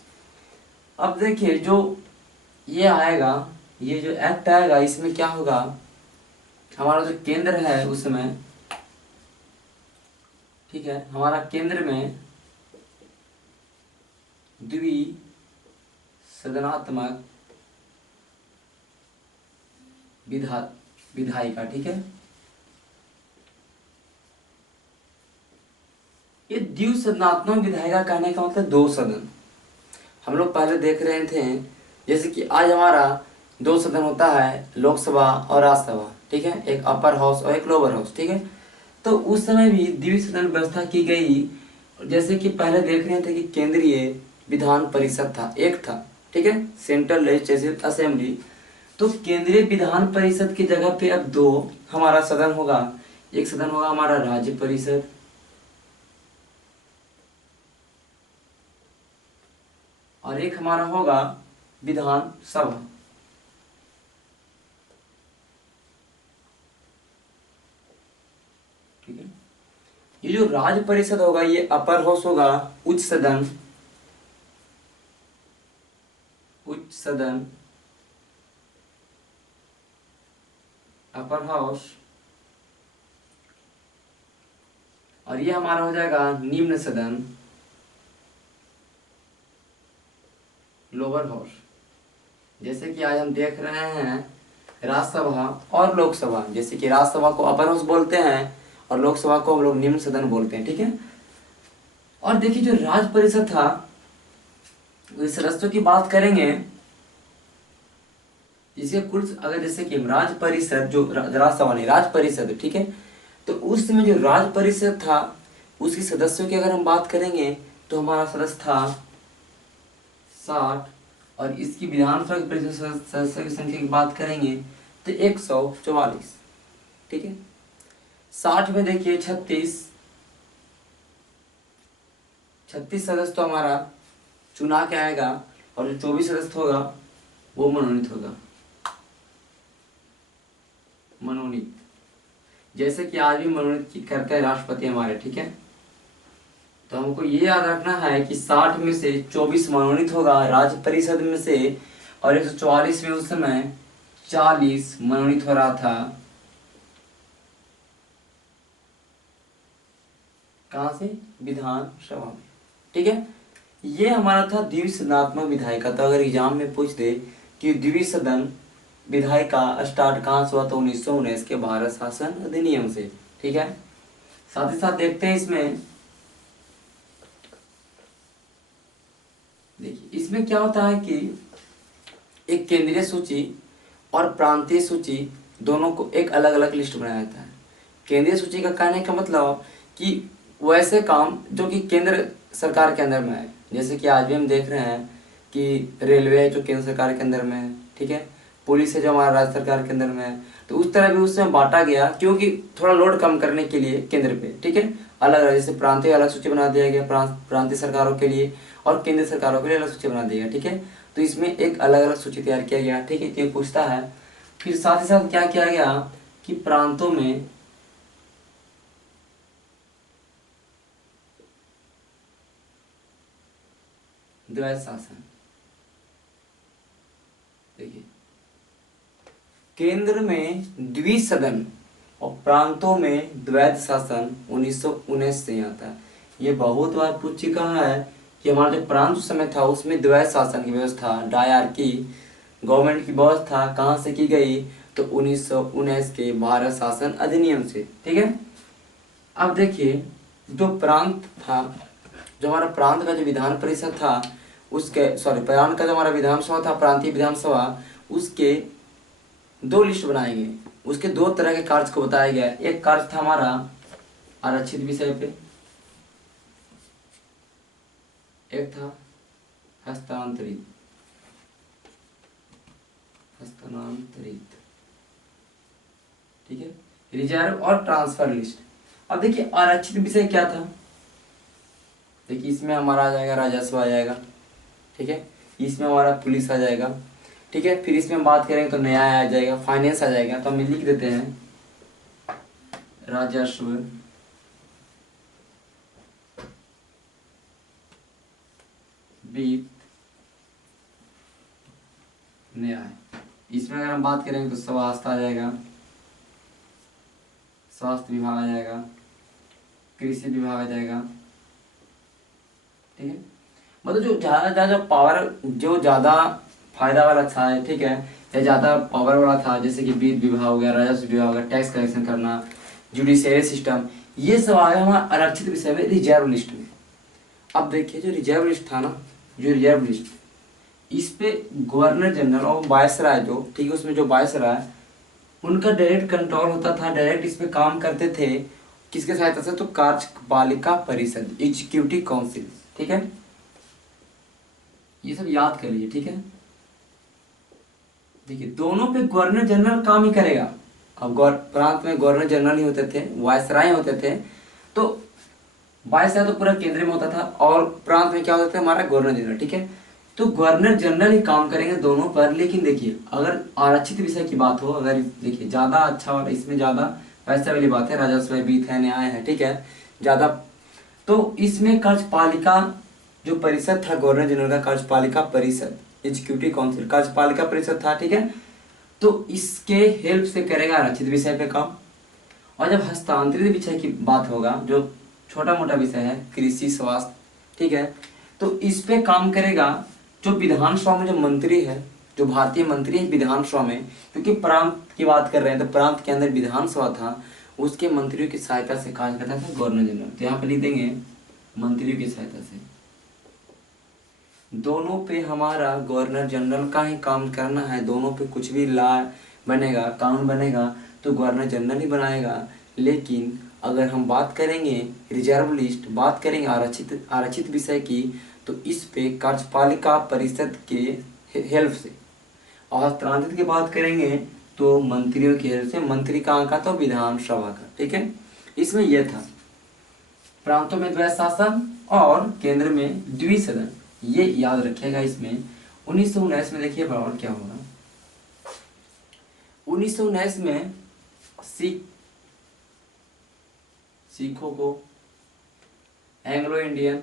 अब देखिए जो ये आएगा, ये जो एक्ट आएगा इसमें क्या होगा? हमारा जो केंद्र है उसमें, ठीक है, हमारा केंद्र में द्विसदनात्मक विधायिका। ठीक है, ये द्विसदनात्मक विधायिका कहने का मतलब दो सदन। हम लोग पहले देख रहे थे जैसे कि आज हमारा दो सदन होता है, लोकसभा और राज्यसभा। ठीक है, एक अपर हाउस और एक लोअर हाउस। ठीक है, तो उस समय भी द्विसदन व्यवस्था की गई। जैसे कि पहले देख रहे थे कि केंद्रीय विधान परिषद था, एक था। ठीक है, सेंट्रल लेजिस्लेटिव असेंबली। तो केंद्रीय विधान परिषद की जगह पे अब दो हमारा सदन होगा। एक सदन होगा हमारा राज्य परिषद, और एक हमारा होगा विधान सभा। ठीक है, ये जो राज्य परिषद होगा ये अपर हाउस होगा, उच्च सदन, उच्च सदन, अपर हाउस, और ये हमारा हो जाएगा निम्न सदन, लोअर हाउस। जैसे कि आज हम देख रहे हैं राज्यसभा और लोकसभा, जैसे कि राज्यसभा को अपर हाउस बोलते हैं और लोकसभा को हम लोग निम्न सदन बोलते हैं। ठीक है, और देखिए जो राज्य परिषद था इस सदस्यों की बात करेंगे, इसके कुल अगर जैसे कि राज्य परिषद जो राज्यसभा नहीं, राज्य परिषद। ठीक है, तो उस समय जो राज्य परिषद था उसके सदस्यों की अगर हम बात करेंगे तो हमारा सदस्य था 60, और इसकी विधानसभा के परिषद सदस्यों की संख्या की बात करेंगे तो 144। ठीक है, 60 में देखिए 36 सदस्य तो हमारा चुना के आएगा, और जो 24 सदस्य होगा वो मनोनीत होगा। मनोनीत, जैसे कि आज भी मनोनीत करते हैं राष्ट्रपति हमारे। ठीक है, तो हमको ये याद रखना है कि 60 में से 24 मनोनीत होगा राज्य परिषद में से, और 144 में उस समय 40 मनोनीत हो रहा था। कहाँ से? विधानसभा में। ठीक है, ये हमारा था द्विसदनात्मक विधायिका। तो अगर एग्जाम में पूछ दे कि द्विसदन विधायिका स्टार्ट कहाँ से हुआ तो 1919 के भारत शासन अधिनियम से। ठीक है। साथ ही साथ देखते हैं इसमें, देखिए इसमें क्या होता है कि एक केंद्रीय सूची और प्रांतीय सूची दोनों को एक अलग अलग लिस्ट बनाया जाता है। केंद्रीय सूची का कहने का मतलब कि वैसे काम जो कि केंद्र सरकार के अंदर में है, जैसे कि आज भी हम देख रहे हैं कि रेलवे है जो केंद्र सरकार के अंदर में है, ठीक है, पुलिस है जो हमारा राज्य सरकार के अंदर में है, तो उस तरह भी उसमें बांटा गया क्योंकि थोड़ा लोड कम करने के लिए केंद्र पे, ठीक है, अलग अलग जैसे प्रांतीय अलग सूची बना दिया गया प्रांतीय सरकारों के लिए और केंद्र सरकारों के लिए अलग सूची बना दिया गया, ठीक है। तो इसमें एक अलग अलग सूची तैयार किया गया, ठीक है, ये पूछता है। फिर साथ ही साथ क्या किया गया कि प्रांतों में द्वैध शासन, देखिए केंद्र में द्विसदन और प्रांतों में द्वैध शासन 1919 से आता है। ये बहुत बार पूछ चुका है कि हमारा जो प्रांत उस समय था उसमें द्वैध शासन की व्यवस्था, डायरकी गवर्नमेंट की व्यवस्था कहाँ से की गई, तो 1919 के भारत शासन अधिनियम से, ठीक है। अब देखिए जो प्रांत था, जो हमारा प्रांत का जो विधान परिषद था उसके, सॉरी प्रांत का जो हमारा विधानसभा था प्रांतीय विधानसभा, उसके दो लिस्ट बनाए गए, उसके दो तरह के कार्य को बताया गया। एक कार्य था हमारा आरक्षित विषय पे, एक था हस्तांतरित, ठीक है, रिजर्व और ट्रांसफर लिस्ट। अब देखिए आरक्षित विषय क्या था, देखिए इसमें हमारा आ जाएगा राजस्व आ जाएगा, ठीक है, इसमें हमारा पुलिस आ जाएगा, ठीक है, फिर इसमें बात करेंगे तो न्याय आ जाएगा, फाइनेंस आ जाएगा। तो हम लिख देते हैं राजस्व, वित्त, न्याय। इसमें अगर हम बात करेंगे तो स्वास्थ्य आ जाएगा, स्वास्थ्य विभाग आ जाएगा, कृषि विभाग आ जाएगा, ठीक है। मतलब जो ज़्यादा ज़्यादा पावर, जो ज़्यादा फायदा वाला था है, ठीक है, या ज़्यादा पावर वाला था, जैसे कि वित्त विभाग हो गया, राजस्व विभाग हो गया, टैक्स कलेक्शन करना, जुडिशियरी सिस्टम, ये सब आ गया हमारा आरक्षित विषय में रिजर्व लिस्ट में। अब देखिए जो रिजर्व लिस्ट था ना, जो रिजर्व लिस्ट, इस पे गवर्नर जनरल और वायसराय जो, ठीक है, उसमें जो वायसराय उनका डायरेक्ट कंट्रोल होता था, डायरेक्ट इस पे काम करते थे, किसके सहायता से, तो कार्यपालिका परिषद, एग्जीक्यूटिव काउंसिल, ठीक है, ये सब याद कर लीजिए, ठीक है। देखिए दोनों पे गवर्नर जनरल काम ही करेगा। अब प्रांत में गवर्नर जनरल ही होते थे, वायसराय होते थे, तो वायसराय तो पूरा केंद्र में होता था और प्रांत में क्या होता था हमारा गवर्नर जनरल, ठीक है। तो गवर्नर जनरल ही काम करेंगे दोनों पर। लेकिन देखिए अगर आरक्षित विषय की बात हो, अगर देखिए ज्यादा अच्छा वाला, इसमें ज्यादा पैसा वाली बात है, राजस्व है, वित्त है, न्याय है, ठीक है, ज्यादा, तो इसमें कार्यपालिका जो परिषद था गवर्नर जनरल का, कार्यपालिका परिषद, एग्जीक्यूटिव काउंसिल कार्यपालिका परिषद था, ठीक है, तो इसके हेल्प से करेगा आरक्षित विषय पे काम। और जब हस्तांतरित विषय की बात होगा, जो छोटा मोटा विषय है, कृषि, स्वास्थ्य, ठीक है, तो इस पे काम करेगा जो विधानसभा में जो मंत्री है, जो भारतीय मंत्री है विधानसभा में, क्योंकि प्रांत की बात कर रहे हैं तो प्रांत के अंदर विधानसभा था, उसके मंत्रियों की सहायता से कार्य करता था गवर्नर जनरल। तो यहाँ पे लिख देंगे मंत्रियों की सहायता से। दोनों पे हमारा गवर्नर जनरल का ही काम करना है, दोनों पे कुछ भी लॉ बनेगा, कानून बनेगा तो गवर्नर जनरल ही बनाएगा। लेकिन अगर हम बात करेंगे रिजर्व लिस्ट, बात करेंगे आरक्षित विषय की, तो इस पे कार्यपालिका परिषद के हेल्प से, और हस्तांतरित की बात करेंगे तो मंत्रियों की हेल्प से। मंत्री कहाँ का, तो विधानसभा का, ठीक है। इसमें यह था प्रांतों में द्वैध शासन और केंद्र में द्विसदन, ये याद रखिएगा। इसमें 1919 में देखिए बराबर क्या होगा, 1919 में सिखों को एंग्लो इंडियन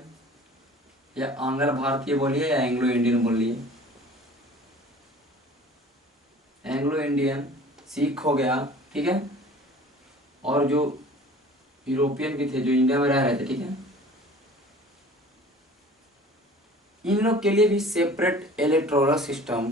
या आंग्ल भारतीय बोलिए या एंग्लो इंडियन बोलिए, एंग्लो इंडियन सिख हो गया, ठीक है, और जो यूरोपियन भी थे जो इंडिया में रह रहे थे, ठीक है, इन लोग के लिए भी सेपरेट इलेक्टोरल सिस्टम,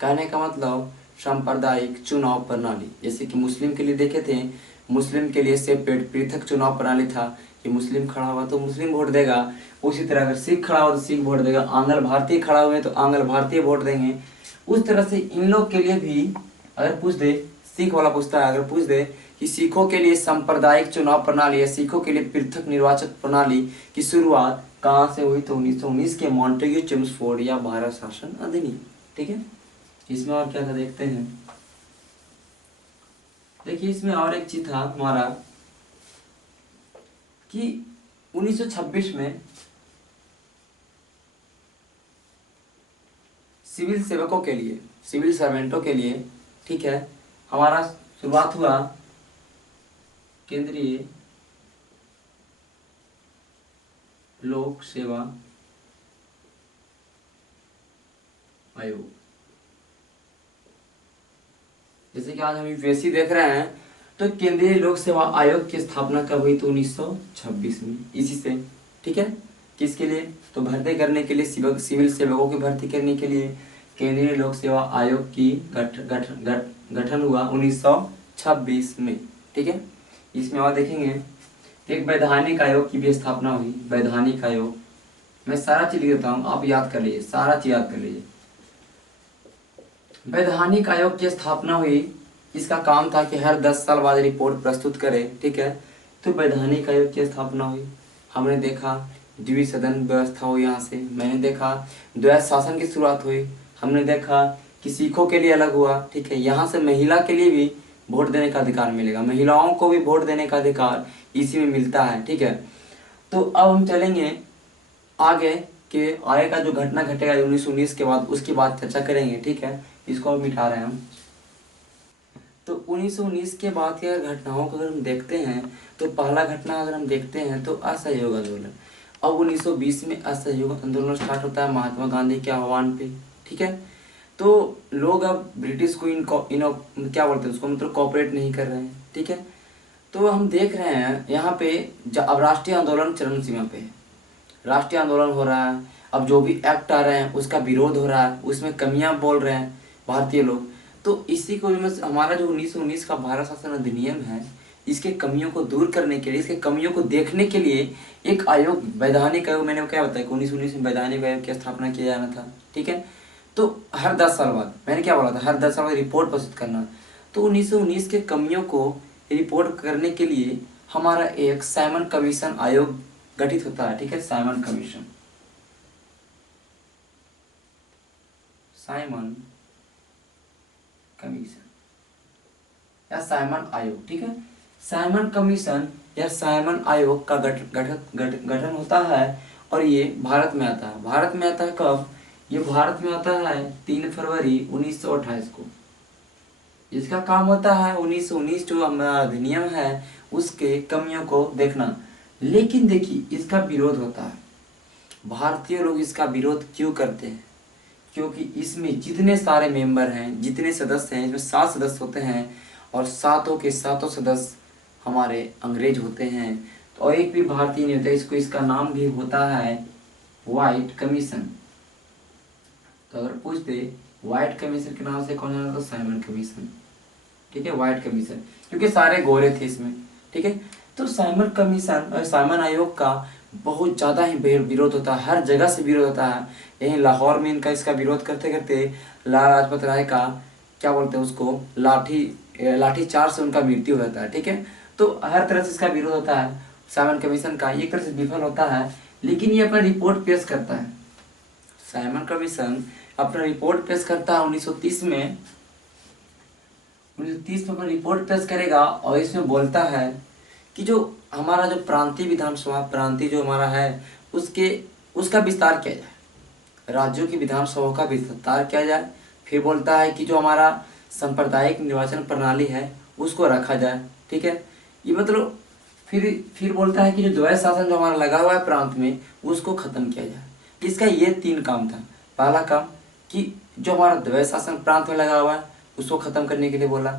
कहने का मतलब सांप्रदायिक चुनाव प्रणाली, जैसे कि मुस्लिम के लिए देखे थे मुस्लिम के लिए सेपरेट पृथक चुनाव प्रणाली था कि मुस्लिम खड़ा हुआ तो मुस्लिम वोट देगा, उसी तरह अगर सिख खड़ा हुआ तो सिख वोट देगा, आंग्ल भारतीय खड़ा हुए तो आंग्ल भारतीय वोट देंगे। उस तरह से इन लोग के लिए भी अगर पूछ दे, सिख वाला पूछता है, अगर पूछ दे कि सिखों के लिए सांप्रदायिक चुनाव प्रणाली या सिखों के लिए पृथक निर्वाचन प्रणाली की शुरुआत कहाँ से हुई, तो 1919 के मॉन्टेग्यू चेम्सफोर्ड या भारत शासन अधिनियम। ठीक है, इसमें और क्या था देखते हैं। देखिए इसमें और एक चीज था हमारा कि 1926 में सिविल सेवकों के लिए, सिविल सर्वेंटों के लिए, ठीक है, हमारा शुरुआत हुआ केंद्रीय लोक सेवा आयोग। जैसे कि आज हम यूपीएससी देख रहे हैं तो केंद्रीय लोक सेवा आयोग की स्थापना कब हुई, तो 1926 में, इसी से। ठीक है, किसके लिए, तो भर्ती करने के लिए, सिविल सेवकों की भर्ती करने के लिए केंद्रीय लोक सेवा आयोग की गठन हुआ 1926 में। ठीक है, इसमें और देखेंगे एक वैधानिक आयोग की भी स्थापना हुई। वैधानिक आयोग, मैं सारा चीज लिख देता हूँ, आप याद कर लीजिए, सारा चीज याद कर लीजिए। वैधानिक आयोग की स्थापना हुई, इसका काम था कि हर 10 साल बाद रिपोर्ट प्रस्तुत करे। ठीक है, तो वैधानिक आयोग की स्थापना हुई। हमने देखा द्विसदन व्यवस्था हुई, यहाँ से मैंने देखा द्वैध शासन की शुरुआत हुई, हमने देखा कि सिखों के लिए अलग हुआ। ठीक है, यहाँ से महिला के लिए भी वोट देने का अधिकार मिलेगा, महिलाओं को भी वोट देने का अधिकार इसी में मिलता है। ठीक है, तो अब हम चलेंगे आगे का जो घटना घटेगा 1919 के बाद, उसकी बात चर्चा करेंगे। ठीक है, इसको अब मिटा रहे हैं हम। तो 1919 के बाद की अगर घटनाओं को अगर हम देखते हैं तो पहला घटना अगर हम देखते हैं तो असहयोग आंदोलन। अब 1920 में असहयोग आंदोलन स्टार्ट होता है महात्मा गांधी के आह्वान पे। ठीक है, तो लोग अब ब्रिटिश को क्या बोलते हैं उसको, मतलब कोऑपरेट नहीं कर रहे हैं। ठीक है, तो हम देख रहे हैं यहाँ पे अब राष्ट्रीय आंदोलन चरम सीमा पे है, राष्ट्रीय आंदोलन हो रहा है। अब जो भी एक्ट आ रहे हैं उसका विरोध हो रहा है, उसमें कमियां बोल रहे हैं भारतीय लोग। तो इसी को हमारा जो 1919 का भारत शासन अधिनियम है, इसके कमियों को दूर करने के लिए, इसके कमियों को देखने के लिए एक आयोग, वैधानिक आयोग, मैंने क्या बताया कि 1919 में वैधानिक आयोग की स्थापना किया जाना था। ठीक है, तो हर 10 साल बाद, मैंने क्या बोला था, हर 10 साल बाद रिपोर्ट प्रस्तुत करना। तो 1919 के कमियों को रिपोर्ट करने के लिए हमारा एक साइमन कमीशन आयोग गठित होता है। ठीक है, साइमन कमीशन, साइमन कमीशन या साइमन आयोग। ठीक है, साइमन कमीशन या साइमन आयोग का गठन होता है और ये भारत में आता है। भारत में आता है कब, ये भारत में आता है 3 फरवरी 1928 को। इसका काम होता है 1919 जो हमारा अधिनियम है उसके कमियों को देखना। लेकिन देखिए इसका विरोध होता है, भारतीय लोग इसका विरोध क्यों करते हैं, क्योंकि इसमें जितने सारे मेंबर हैं, जितने सदस्य हैं, इसमें 7 सदस्य होते हैं और सातों के सातों सदस्य हमारे अंग्रेज होते हैं, तो एक भी भारतीय नहीं होता। इसको, इसका नाम भी होता है व्हाइट कमीशन। तो अगर पूछते व्हाइट कमीशन के नाम से कौन जाना, तो साइमन कमीशन। ठीक है, व्हाइट कमीशन, क्योंकि सारे गोरे थे इसमें। ठीक है, तो साइमन कमीशन और साइमन आयोग का बहुत ज़्यादा ही विरोध होता है, हर जगह से विरोध होता है। यहीं लाहौर में इनका इसका विरोध करते करते लाला लाजपत राय का, क्या बोलते हैं उसको, लाठी चार्ज से उनका मृत्यु हो जाता है। ठीक है, तो हर तरह से इसका विरोध होता है साइमन कमीशन का, एक तरह से विफल होता है। लेकिन ये अपना रिपोर्ट पेश करता है, साइमन कमीशन अपना रिपोर्ट पेश करता है 1930 में। 1930 में अपना रिपोर्ट पेश करेगा और इसमें बोलता है कि जो हमारा जो प्रांतीय विधानसभा, प्रांतीय जो हमारा है उसका विस्तार किया जाए, राज्यों की विधानसभा का विस्तार किया जाए। फिर बोलता है कि जो हमारा सांप्रदायिक निर्वाचन प्रणाली है उसको रखा जाए। ठीक है, ये मतलब फिर बोलता है कि जो द्वैध शासन जो हमारा लगा हुआ है प्रांत में उसको खत्म किया जाए। इसका ये 3 काम था। पहला काम कि जो हमारा द्वैध शासन प्रांत में लगा हुआ है उसको खत्म करने के लिए बोला,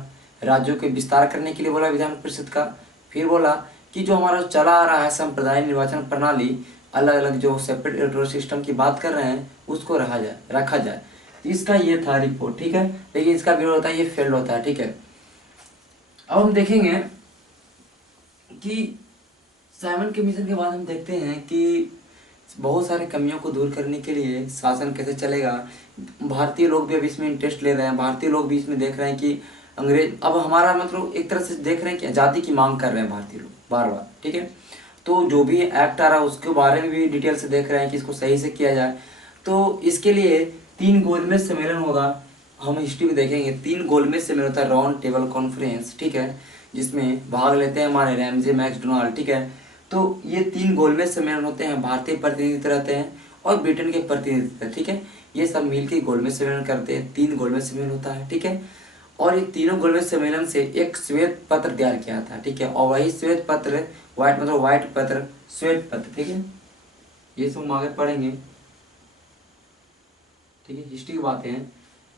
राज्यों के विस्तार करने के लिए बोला विधान परिषद का। फिर बोला कि जो हमारा चला आ रहा है सांप्रदायिक निर्वाचन प्रणाली, अलग अलग जो सेपरेट इलेक्टोरल सिस्टम की बात कर रहे हैं उसको रखा जाए। तो इसका ये था रिपोर्ट। ठीक है, लेकिन इसका विरोध होता है, ये फेल्ड होता है। ठीक है, अब हम देखेंगे कि साइमन कमीशन के बाद हम देखते हैं कि बहुत सारे कमियों को दूर करने के लिए शासन कैसे चलेगा। भारतीय लोग भी अब इसमें इंटरेस्ट ले रहे हैं, भारतीय लोग भी इसमें देख रहे हैं कि अंग्रेज अब हमारा मतलब एक तरह से देख रहे हैं कि आज़ादी की मांग कर रहे हैं भारतीय लोग बार बार, ठीक है। तो जो भी एक्ट आ रहा है उसके बारे में भी डिटेल से देख रहे हैं कि इसको सही से किया जाए। तो इसके लिए 3 गोलमेज सम्मेलन होगा, हम हिस्ट्री में देखेंगे। 3 गोलमेज सम्मेलन होता है, राउंड टेबल कॉन्फ्रेंस, ठीक है, जिसमें भाग लेते हैं हमारे रैमजे मैकडोनाल्ड, ठीक है। तो ये 3 गोलमेज सम्मेलन होते हैं, भारतीय प्रतिनिधि रहते हैं और ब्रिटेन के प्रतिनिधि, ठीक है। ये सब मिलकर गोलमेज सम्मेलन करते हैं, 3 गोलमेज सम्मेलन होता है, ठीक है। और ये तीनों गोलमेज सम्मेलन से एक श्वेत पत्र तैयार किया था, ठीक है। और वही श्वेत पत्र, व्हाइट मतलब व्हाइट पत्र, श्वेत पत्र, ठीक है। ये सब हम आगे पढ़ेंगे, ठीक है, हिस्ट्री की बातें हैं।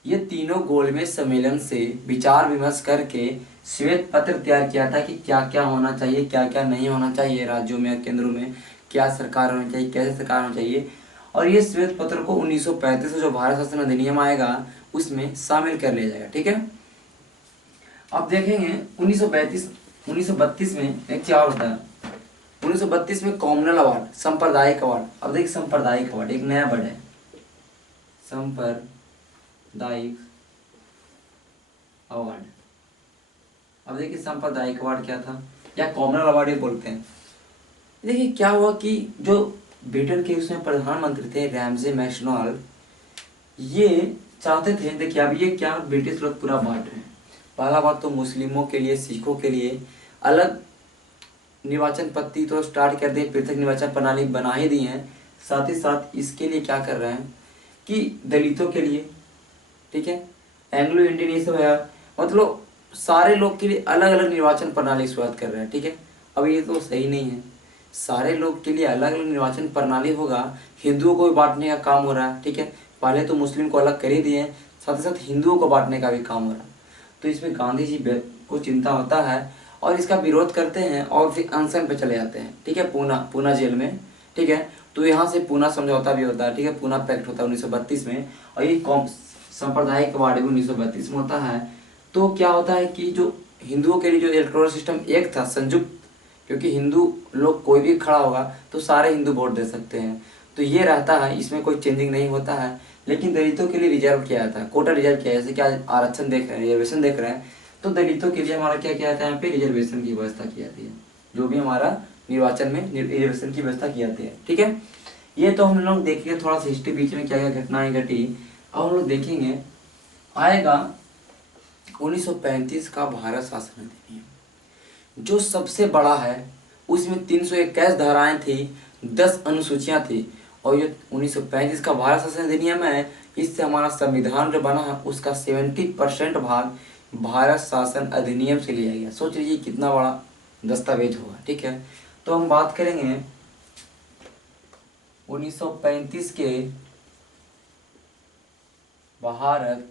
ये तीनों गोलमेज सम्मेलन से विचार विमर्श करके श्वेत पत्र तैयार किया था कि क्या क्या होना चाहिए, क्या क्या नहीं होना चाहिए, राज्यों में केंद्रों में क्या सरकार होनी चाहिए, कैसे सरकार होनी चाहिए। और ये श्वेत पत्र को 1935 में जो भारत शासन अधिनियम आएगा उसमें शामिल कर लिया जाएगा, ठीक है। अब देखेंगे 1932 में एक क्या होता है, 1932 में कॉमनल अवार्ड, सांप्रदायिक अवार्ड। अब देखिए सांप्रदायिक अवार्ड एक नया वर्ड है, सांप्रदायिक अवार्ड। अब देखिए सांप्रदायिक अवार्ड क्या था या कॉमनल अवार्ड ये बोलते हैं। देखिए क्या हुआ कि जो ब्रिटेन के उसमें प्रधानमंत्री थे रैमजे मैकडोनाल्ड, ये चाहते थे, देखिए अब ये क्या ब्रिटिश लोग पूरा बांट रहे हैं। पहला बात तो मुस्लिमों के लिए, सिखों के लिए अलग निर्वाचन पद्धति तो स्टार्ट कर दी, पृथक निर्वाचन प्रणाली बना ही दी है। साथ ही साथ इसके लिए क्या कर रहे हैं कि दलितों के लिए, ठीक है, एंग्लो इंडियन ये सब है, मतलब सारे लोग के लिए अलग अलग निर्वाचन प्रणाली शुरुआत कर रहे हैं, ठीक है। अब ये तो सही नहीं है, सारे लोग के लिए अलग अलग निर्वाचन प्रणाली होगा, हिंदुओं को भी बांटने का काम हो रहा है, ठीक है। पहले तो मुस्लिम को अलग कर ही दिए, साथ ही साथ हिंदुओं को बांटने का भी काम हो रहा है। तो इसमें गांधी जी को चिंता होता है और इसका विरोध करते हैं और फिर अनशन पे चले जाते हैं, ठीक है, पूना जेल में, ठीक है। तो यहाँ से पूना समझौता भी होता है, ठीक है, पूना पैक्ट होता है 1932 में। और ये सांप्रदायिक अवार्ड भी 1932 में होता है। तो क्या होता है कि जो हिंदुओं के लिए जो इलेक्टोरल सिस्टम एक था संयुक्त, क्योंकि हिंदू लोग कोई भी खड़ा होगा तो सारे हिंदू वोट दे सकते हैं, तो ये रहता है, इसमें कोई चेंजिंग नहीं होता है। लेकिन दलितों के लिए रिजर्व किया जाता है, कोटा रिजर्व किया है, जैसे क्या आरक्षण देख रहे हैं, रिजर्वेशन देख रहे हैं, तो दलितों के लिए हमारा क्या किया जाता है, यहाँ पे रिजर्वेशन की व्यवस्था की जाती है, जो भी हमारा निर्वाचन में रिजर्वेशन की व्यवस्था की जाती है, ठीक है। ये तो हम लोग देखेंगे थोड़ा सा हिस्ट्री बीच में क्या क्या घटनाएं घटी। अब हम लोग देखेंगे आएगा 1935 का भारत शासन अधिनियम, जो सबसे बड़ा है। उसमें 321 धाराएं थी, 10 अनुसूचियां थी। और ये 1935 का भारत शासन अधिनियम है, इससे हमारा संविधान जो बना है उसका 70% भाग भारत शासन अधिनियम से लिया गया। सोच लीजिए कितना बड़ा दस्तावेज होगा, ठीक है। तो हम बात करेंगे 1935 के भारत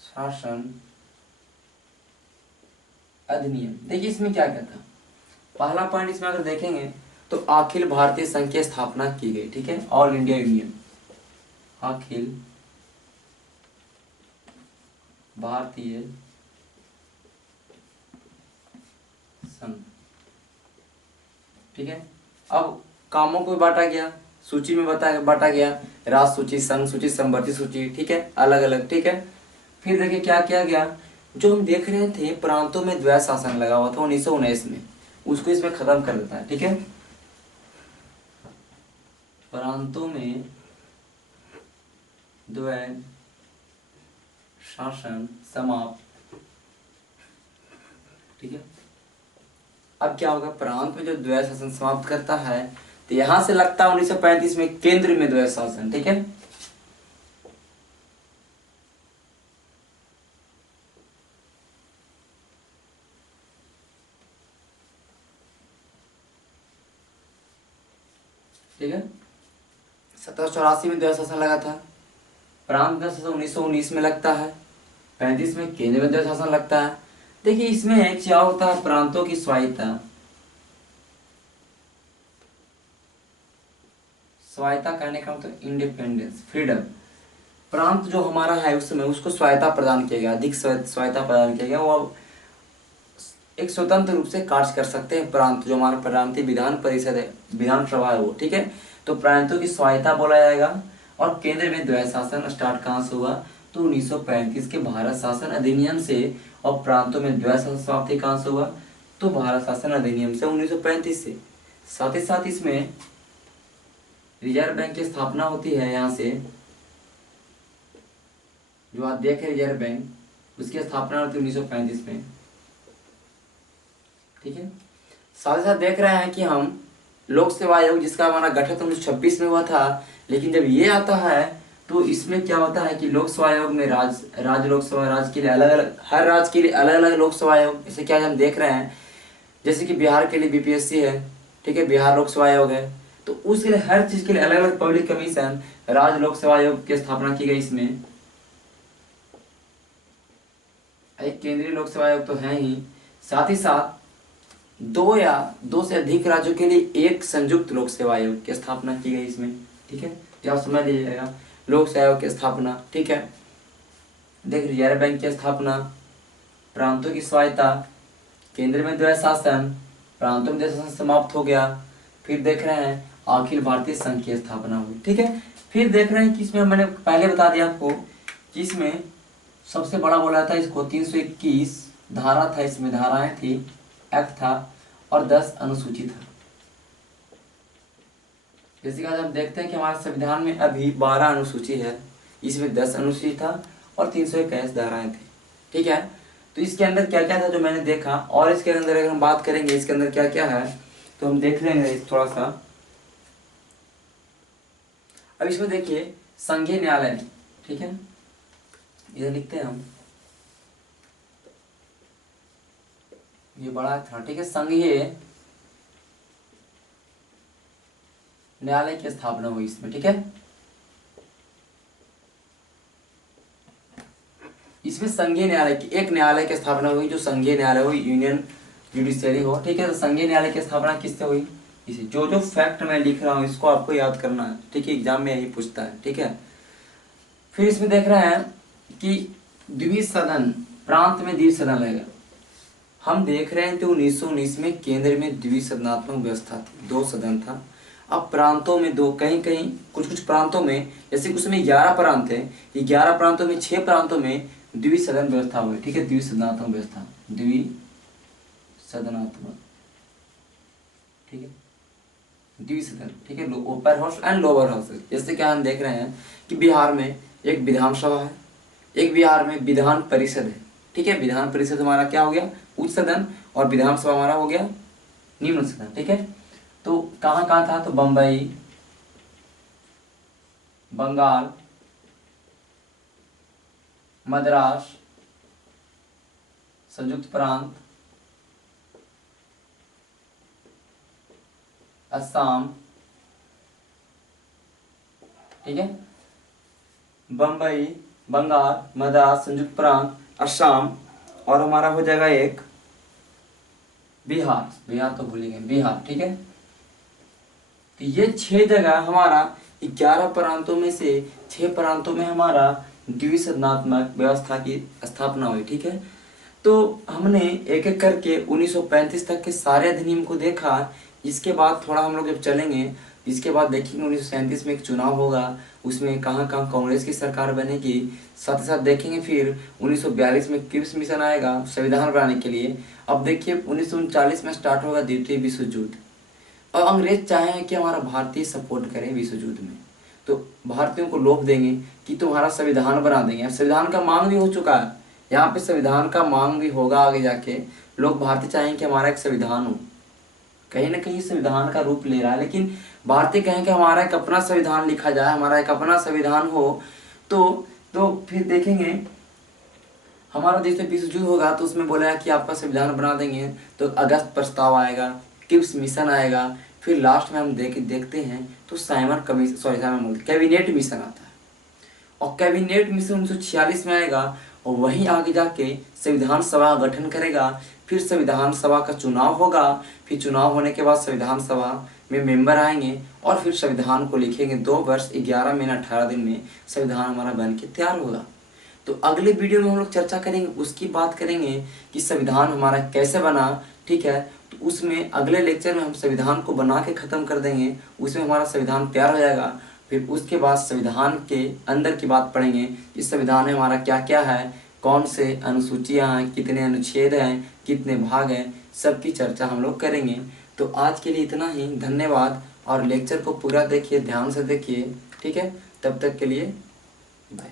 शासन अधिनियम। देखिए इसमें क्या क्या था। पहला पॉइंट इसमें अगर देखेंगे तो अखिल भारतीय संघ की स्थापना की गई, ठीक है, all India union, Akhil Bharatiya संघ, ठीक है। अब कामों को बांटा गया, सूची में बांटा गया, राष्ट्र सूची, संघ सूची, संवर्ती सूची, ठीक है, अलग अलग, ठीक है। फिर देखिए क्या किया गया, जो हम देख रहे थे प्रांतों में द्वैत शासन लगा हुआ था 1919 में, उसको इसमें खत्म कर देता है, ठीक है। प्रांतों में द्वैत शासन समाप्त, ठीक है। अब क्या होगा, प्रांत में जो द्वैत शासन समाप्त करता है तो यहां से लगता है 1935 में केंद्र में द्वैत शासन, ठीक है। ठीक है, 1784 में द्वैत शासन लगा था। प्रांत का शासन 1919 में लगता है, 35 में केंद्र में द्वैत शासन लगता है। देखिए इसमें क्या होता है, प्रांतों की स्वायत्ता, स्वायत्ता कहने का मतलब इंडिपेंडेंस, फ्रीडम। प्रांत जो हमारा है उस समय उसको स्वायत्ता प्रदान किया गया, अधिक स्वायत्ता प्रदान किया गया। वो अब एक स्वतंत्र रूप से कार्य कर सकते हैं प्रांत, जो हमारा प्रांतीय विधान परिषद है, विधानसभा है वो, ठीक है। तो प्रांतों की स्वायत्ता बोला जाएगा। और केंद्र में द्वैध शासन स्टार्ट कहाँ से हुआ, तो 1935 के भारत शासन अधिनियम से। और प्रांतों में द्वैध शासन समाप्ति कहाँ से हुआ, तो भारत शासन अधिनियम से 1935 से। साथ ही साथ इसमें रिजर्व बैंक की स्थापना होती है। यहाँ से जो आप देख रहे रिजर्व बैंक, उसकी स्थापना होती है 1935 में, ठीक है। साथ ही साथ देख रहे हैं कि हम लोक सेवा आयोग, जिसका हमारा गठन 1926 में हुआ था, लेकिन जब ये आता है तो इसमें क्या होता है कि लोक सेवा आयोग में राज्य लोक सेवा, राज्य के लिए अलग अलग, हर राज्य के लिए अलग अलग लोक सेवा आयोग। जैसे कि आज हम देख रहे हैं, जैसे कि बिहार के लिए बीपीएससी है, ठीक है, बिहार लोक सेवा आयोग है। तो उसके लिए हर चीज के लिए अलग अलग पब्लिक कमीशन, राज्य लोक सेवा आयोग की स्थापना की गई। इसमें एक केंद्रीय लोक सेवा आयोग तो है ही, साथ ही साथ दो से अधिक राज्यों के लिए एक संयुक्त लोक सेवा आयोग की स्थापना की गई इसमें, ठीक है। जो आप समझ लीजिएगा लोक सेवा आयोग की स्थापना, ठीक है। देख, रिजर्व बैंक की स्थापना, प्रांतों की स्वायत्ता, केंद्र में द्वैध शासन, प्रांतों में द्वैध शासन समाप्त हो गया। फिर देख रहे हैं अखिल भारतीय संघ की स्थापना हुई, ठीक है। फिर देख रहे हैं कि इसमें मैंने पहले बता दिया आपको कि इसमें सबसे बड़ा बोला था इसको 321 धारा था, इसमें धाराएं थी, एक्ट था, और 10 अनुसूची था। जैसे कि आज हम देखते हैं कि हमारे संविधान में अभी 12 अनुसूची है, इसमें 10 अनुसूची था और 321 धाराएं थी, ठीक है। तो इसके अंदर क्या क्या था जो मैंने देखा, और इसके अंदर अगर हम बात करेंगे इसके अंदर क्या क्या है तो हम देख लेंगे थोड़ा सा। अब इसमें देखिए संघीय न्यायालय, ठीक है, इधर लिखते हैं हम, ये बड़ा था, ठीक है। संघीय न्यायालय की स्थापना हुई इसमें, ठीक है। इसमें संघीय न्यायालय की, एक न्यायालय की स्थापना हुई जो संघीय न्यायालय हुई, यूनियन जुडिशियरी हो, ठीक है। तो संघीय न्यायालय की स्थापना किससे हुई, इसे जो जो फैक्ट मैं लिख रहा हूँ इसको आपको याद करना है, ठीक है, एग्जाम में यही पूछता है, ठीक है। फिर इसमें देख रहे हैं कि द्विसदन सदन, प्रांत में द्विसदन सदन लगेगा। हम देख रहे हैं तो 1919 में केंद्र में द्विसदनात्मक व्यवस्था थी, 2 सदन था। अब प्रांतों में 2, कहीं कहीं कुछ प्रांतों में, जैसे कुछ में 11 प्रांत है, ये 11 प्रांतों में 6 प्रांतों में द्विसदन व्यवस्था हुई, ठीक है, द्विसदनात्मक व्यवस्था, द्विसदनात्मक, ठीक है, द्विसदन, ठीक है, upper house and lower house. जैसे कि हम देख रहे हैं कि बिहार में एक विधानसभा है, एक बिहार में विधान परिषद है, ठीक है। विधान परिषद हमारा क्या हो गया, उच्च सदन, और विधानसभा हमारा हो गया निम्न सदन, ठीक है। तो कहाँ कहाँ था, तो बम्बई, बंगाल, मद्रास, संयुक्त प्रांत, असम, ठीक है, बम्बई, बंगाल, मद्रास, संयुक्त प्रांत, असम, और हमारा हो जाएगा एक बिहार, बिहार तो भूल गए, बिहार, ठीक है। तो ये 6 जगह हमारा 11 प्रांतों में से 6 प्रांतों में हमारा द्विसदनात्मक व्यवस्था की स्थापना हुई, ठीक है। तो हमने एक एक करके 1935 तक के सारे अधिनियम को देखा। इसके बाद थोड़ा हम लोग जब चलेंगे, इसके बाद देखेंगे 1937 में एक चुनाव होगा, उसमें कहाँ कहाँ कांग्रेस की सरकार बनेगी। साथ ही साथ देखेंगे फिर 1942 में क्रिप्स मिशन आएगा संविधान बनाने के लिए। अब देखिए 1939 में स्टार्ट होगा द्वितीय विश्व युद्ध, और अंग्रेज चाहे कि हमारा भारतीय सपोर्ट करें विश्व युद्ध में, तो भारतीयों को लोभ देंगे कि तुम्हारा संविधान बना देंगे। अब संविधान का मांग भी हो चुका है, यहाँ पे संविधान का मांग भी होगा आगे जाके। लोग भारतीय चाहेंगे कि हमारा एक संविधान हो, कहीं ना कहीं संविधान का रूप ले रहा है, लेकिन भारतीय कहें कि हमारा एक अपना संविधान लिखा जाए, हमारा एक अपना संविधान हो। तो फिर देखेंगे हमारा जैसे विश्व युद्ध होगा तो उसमें बोला कि आपका संविधान बना देंगे, तो अगस्त प्रस्ताव आएगा, क्रिप्स मिशन आएगा, फिर लास्ट में हम देखते हैं तो Simon commission, Simon cabinet mission आता है, और कैबिनेट मिशन 1946 में आएगा, और वहीं आगे जाके संविधान सभा गठन करेगा। फिर संविधान सभा का चुनाव होगा, फिर चुनाव होने के बाद संविधान सभा में मेंबर आएंगे, और फिर संविधान को लिखेंगे। 2 वर्ष 11 महीना 18 दिन में संविधान हमारा बन के तैयार होगा। तो अगले वीडियो में हम लोग चर्चा करेंगे, उसकी बात करेंगे कि संविधान हमारा कैसे बना। ठीक है, तो उसमें अगले लेक्चर में हम संविधान को बना के ख़त्म कर देंगे, उसमें हमारा संविधान तैयार हो जाएगा। फिर उसके बाद संविधान के अंदर की बात पढ़ेंगे, इस संविधान में हमारा क्या क्या है, कौन से अनुसूचियाँ हैं, कितने अनुच्छेद हैं, कितने भाग हैं, सबकी चर्चा हम लोग करेंगे। तो आज के लिए इतना ही, धन्यवाद। और लेक्चर को पूरा देखिए, ध्यान से देखिए। ठीक है, तब तक के लिए बाय।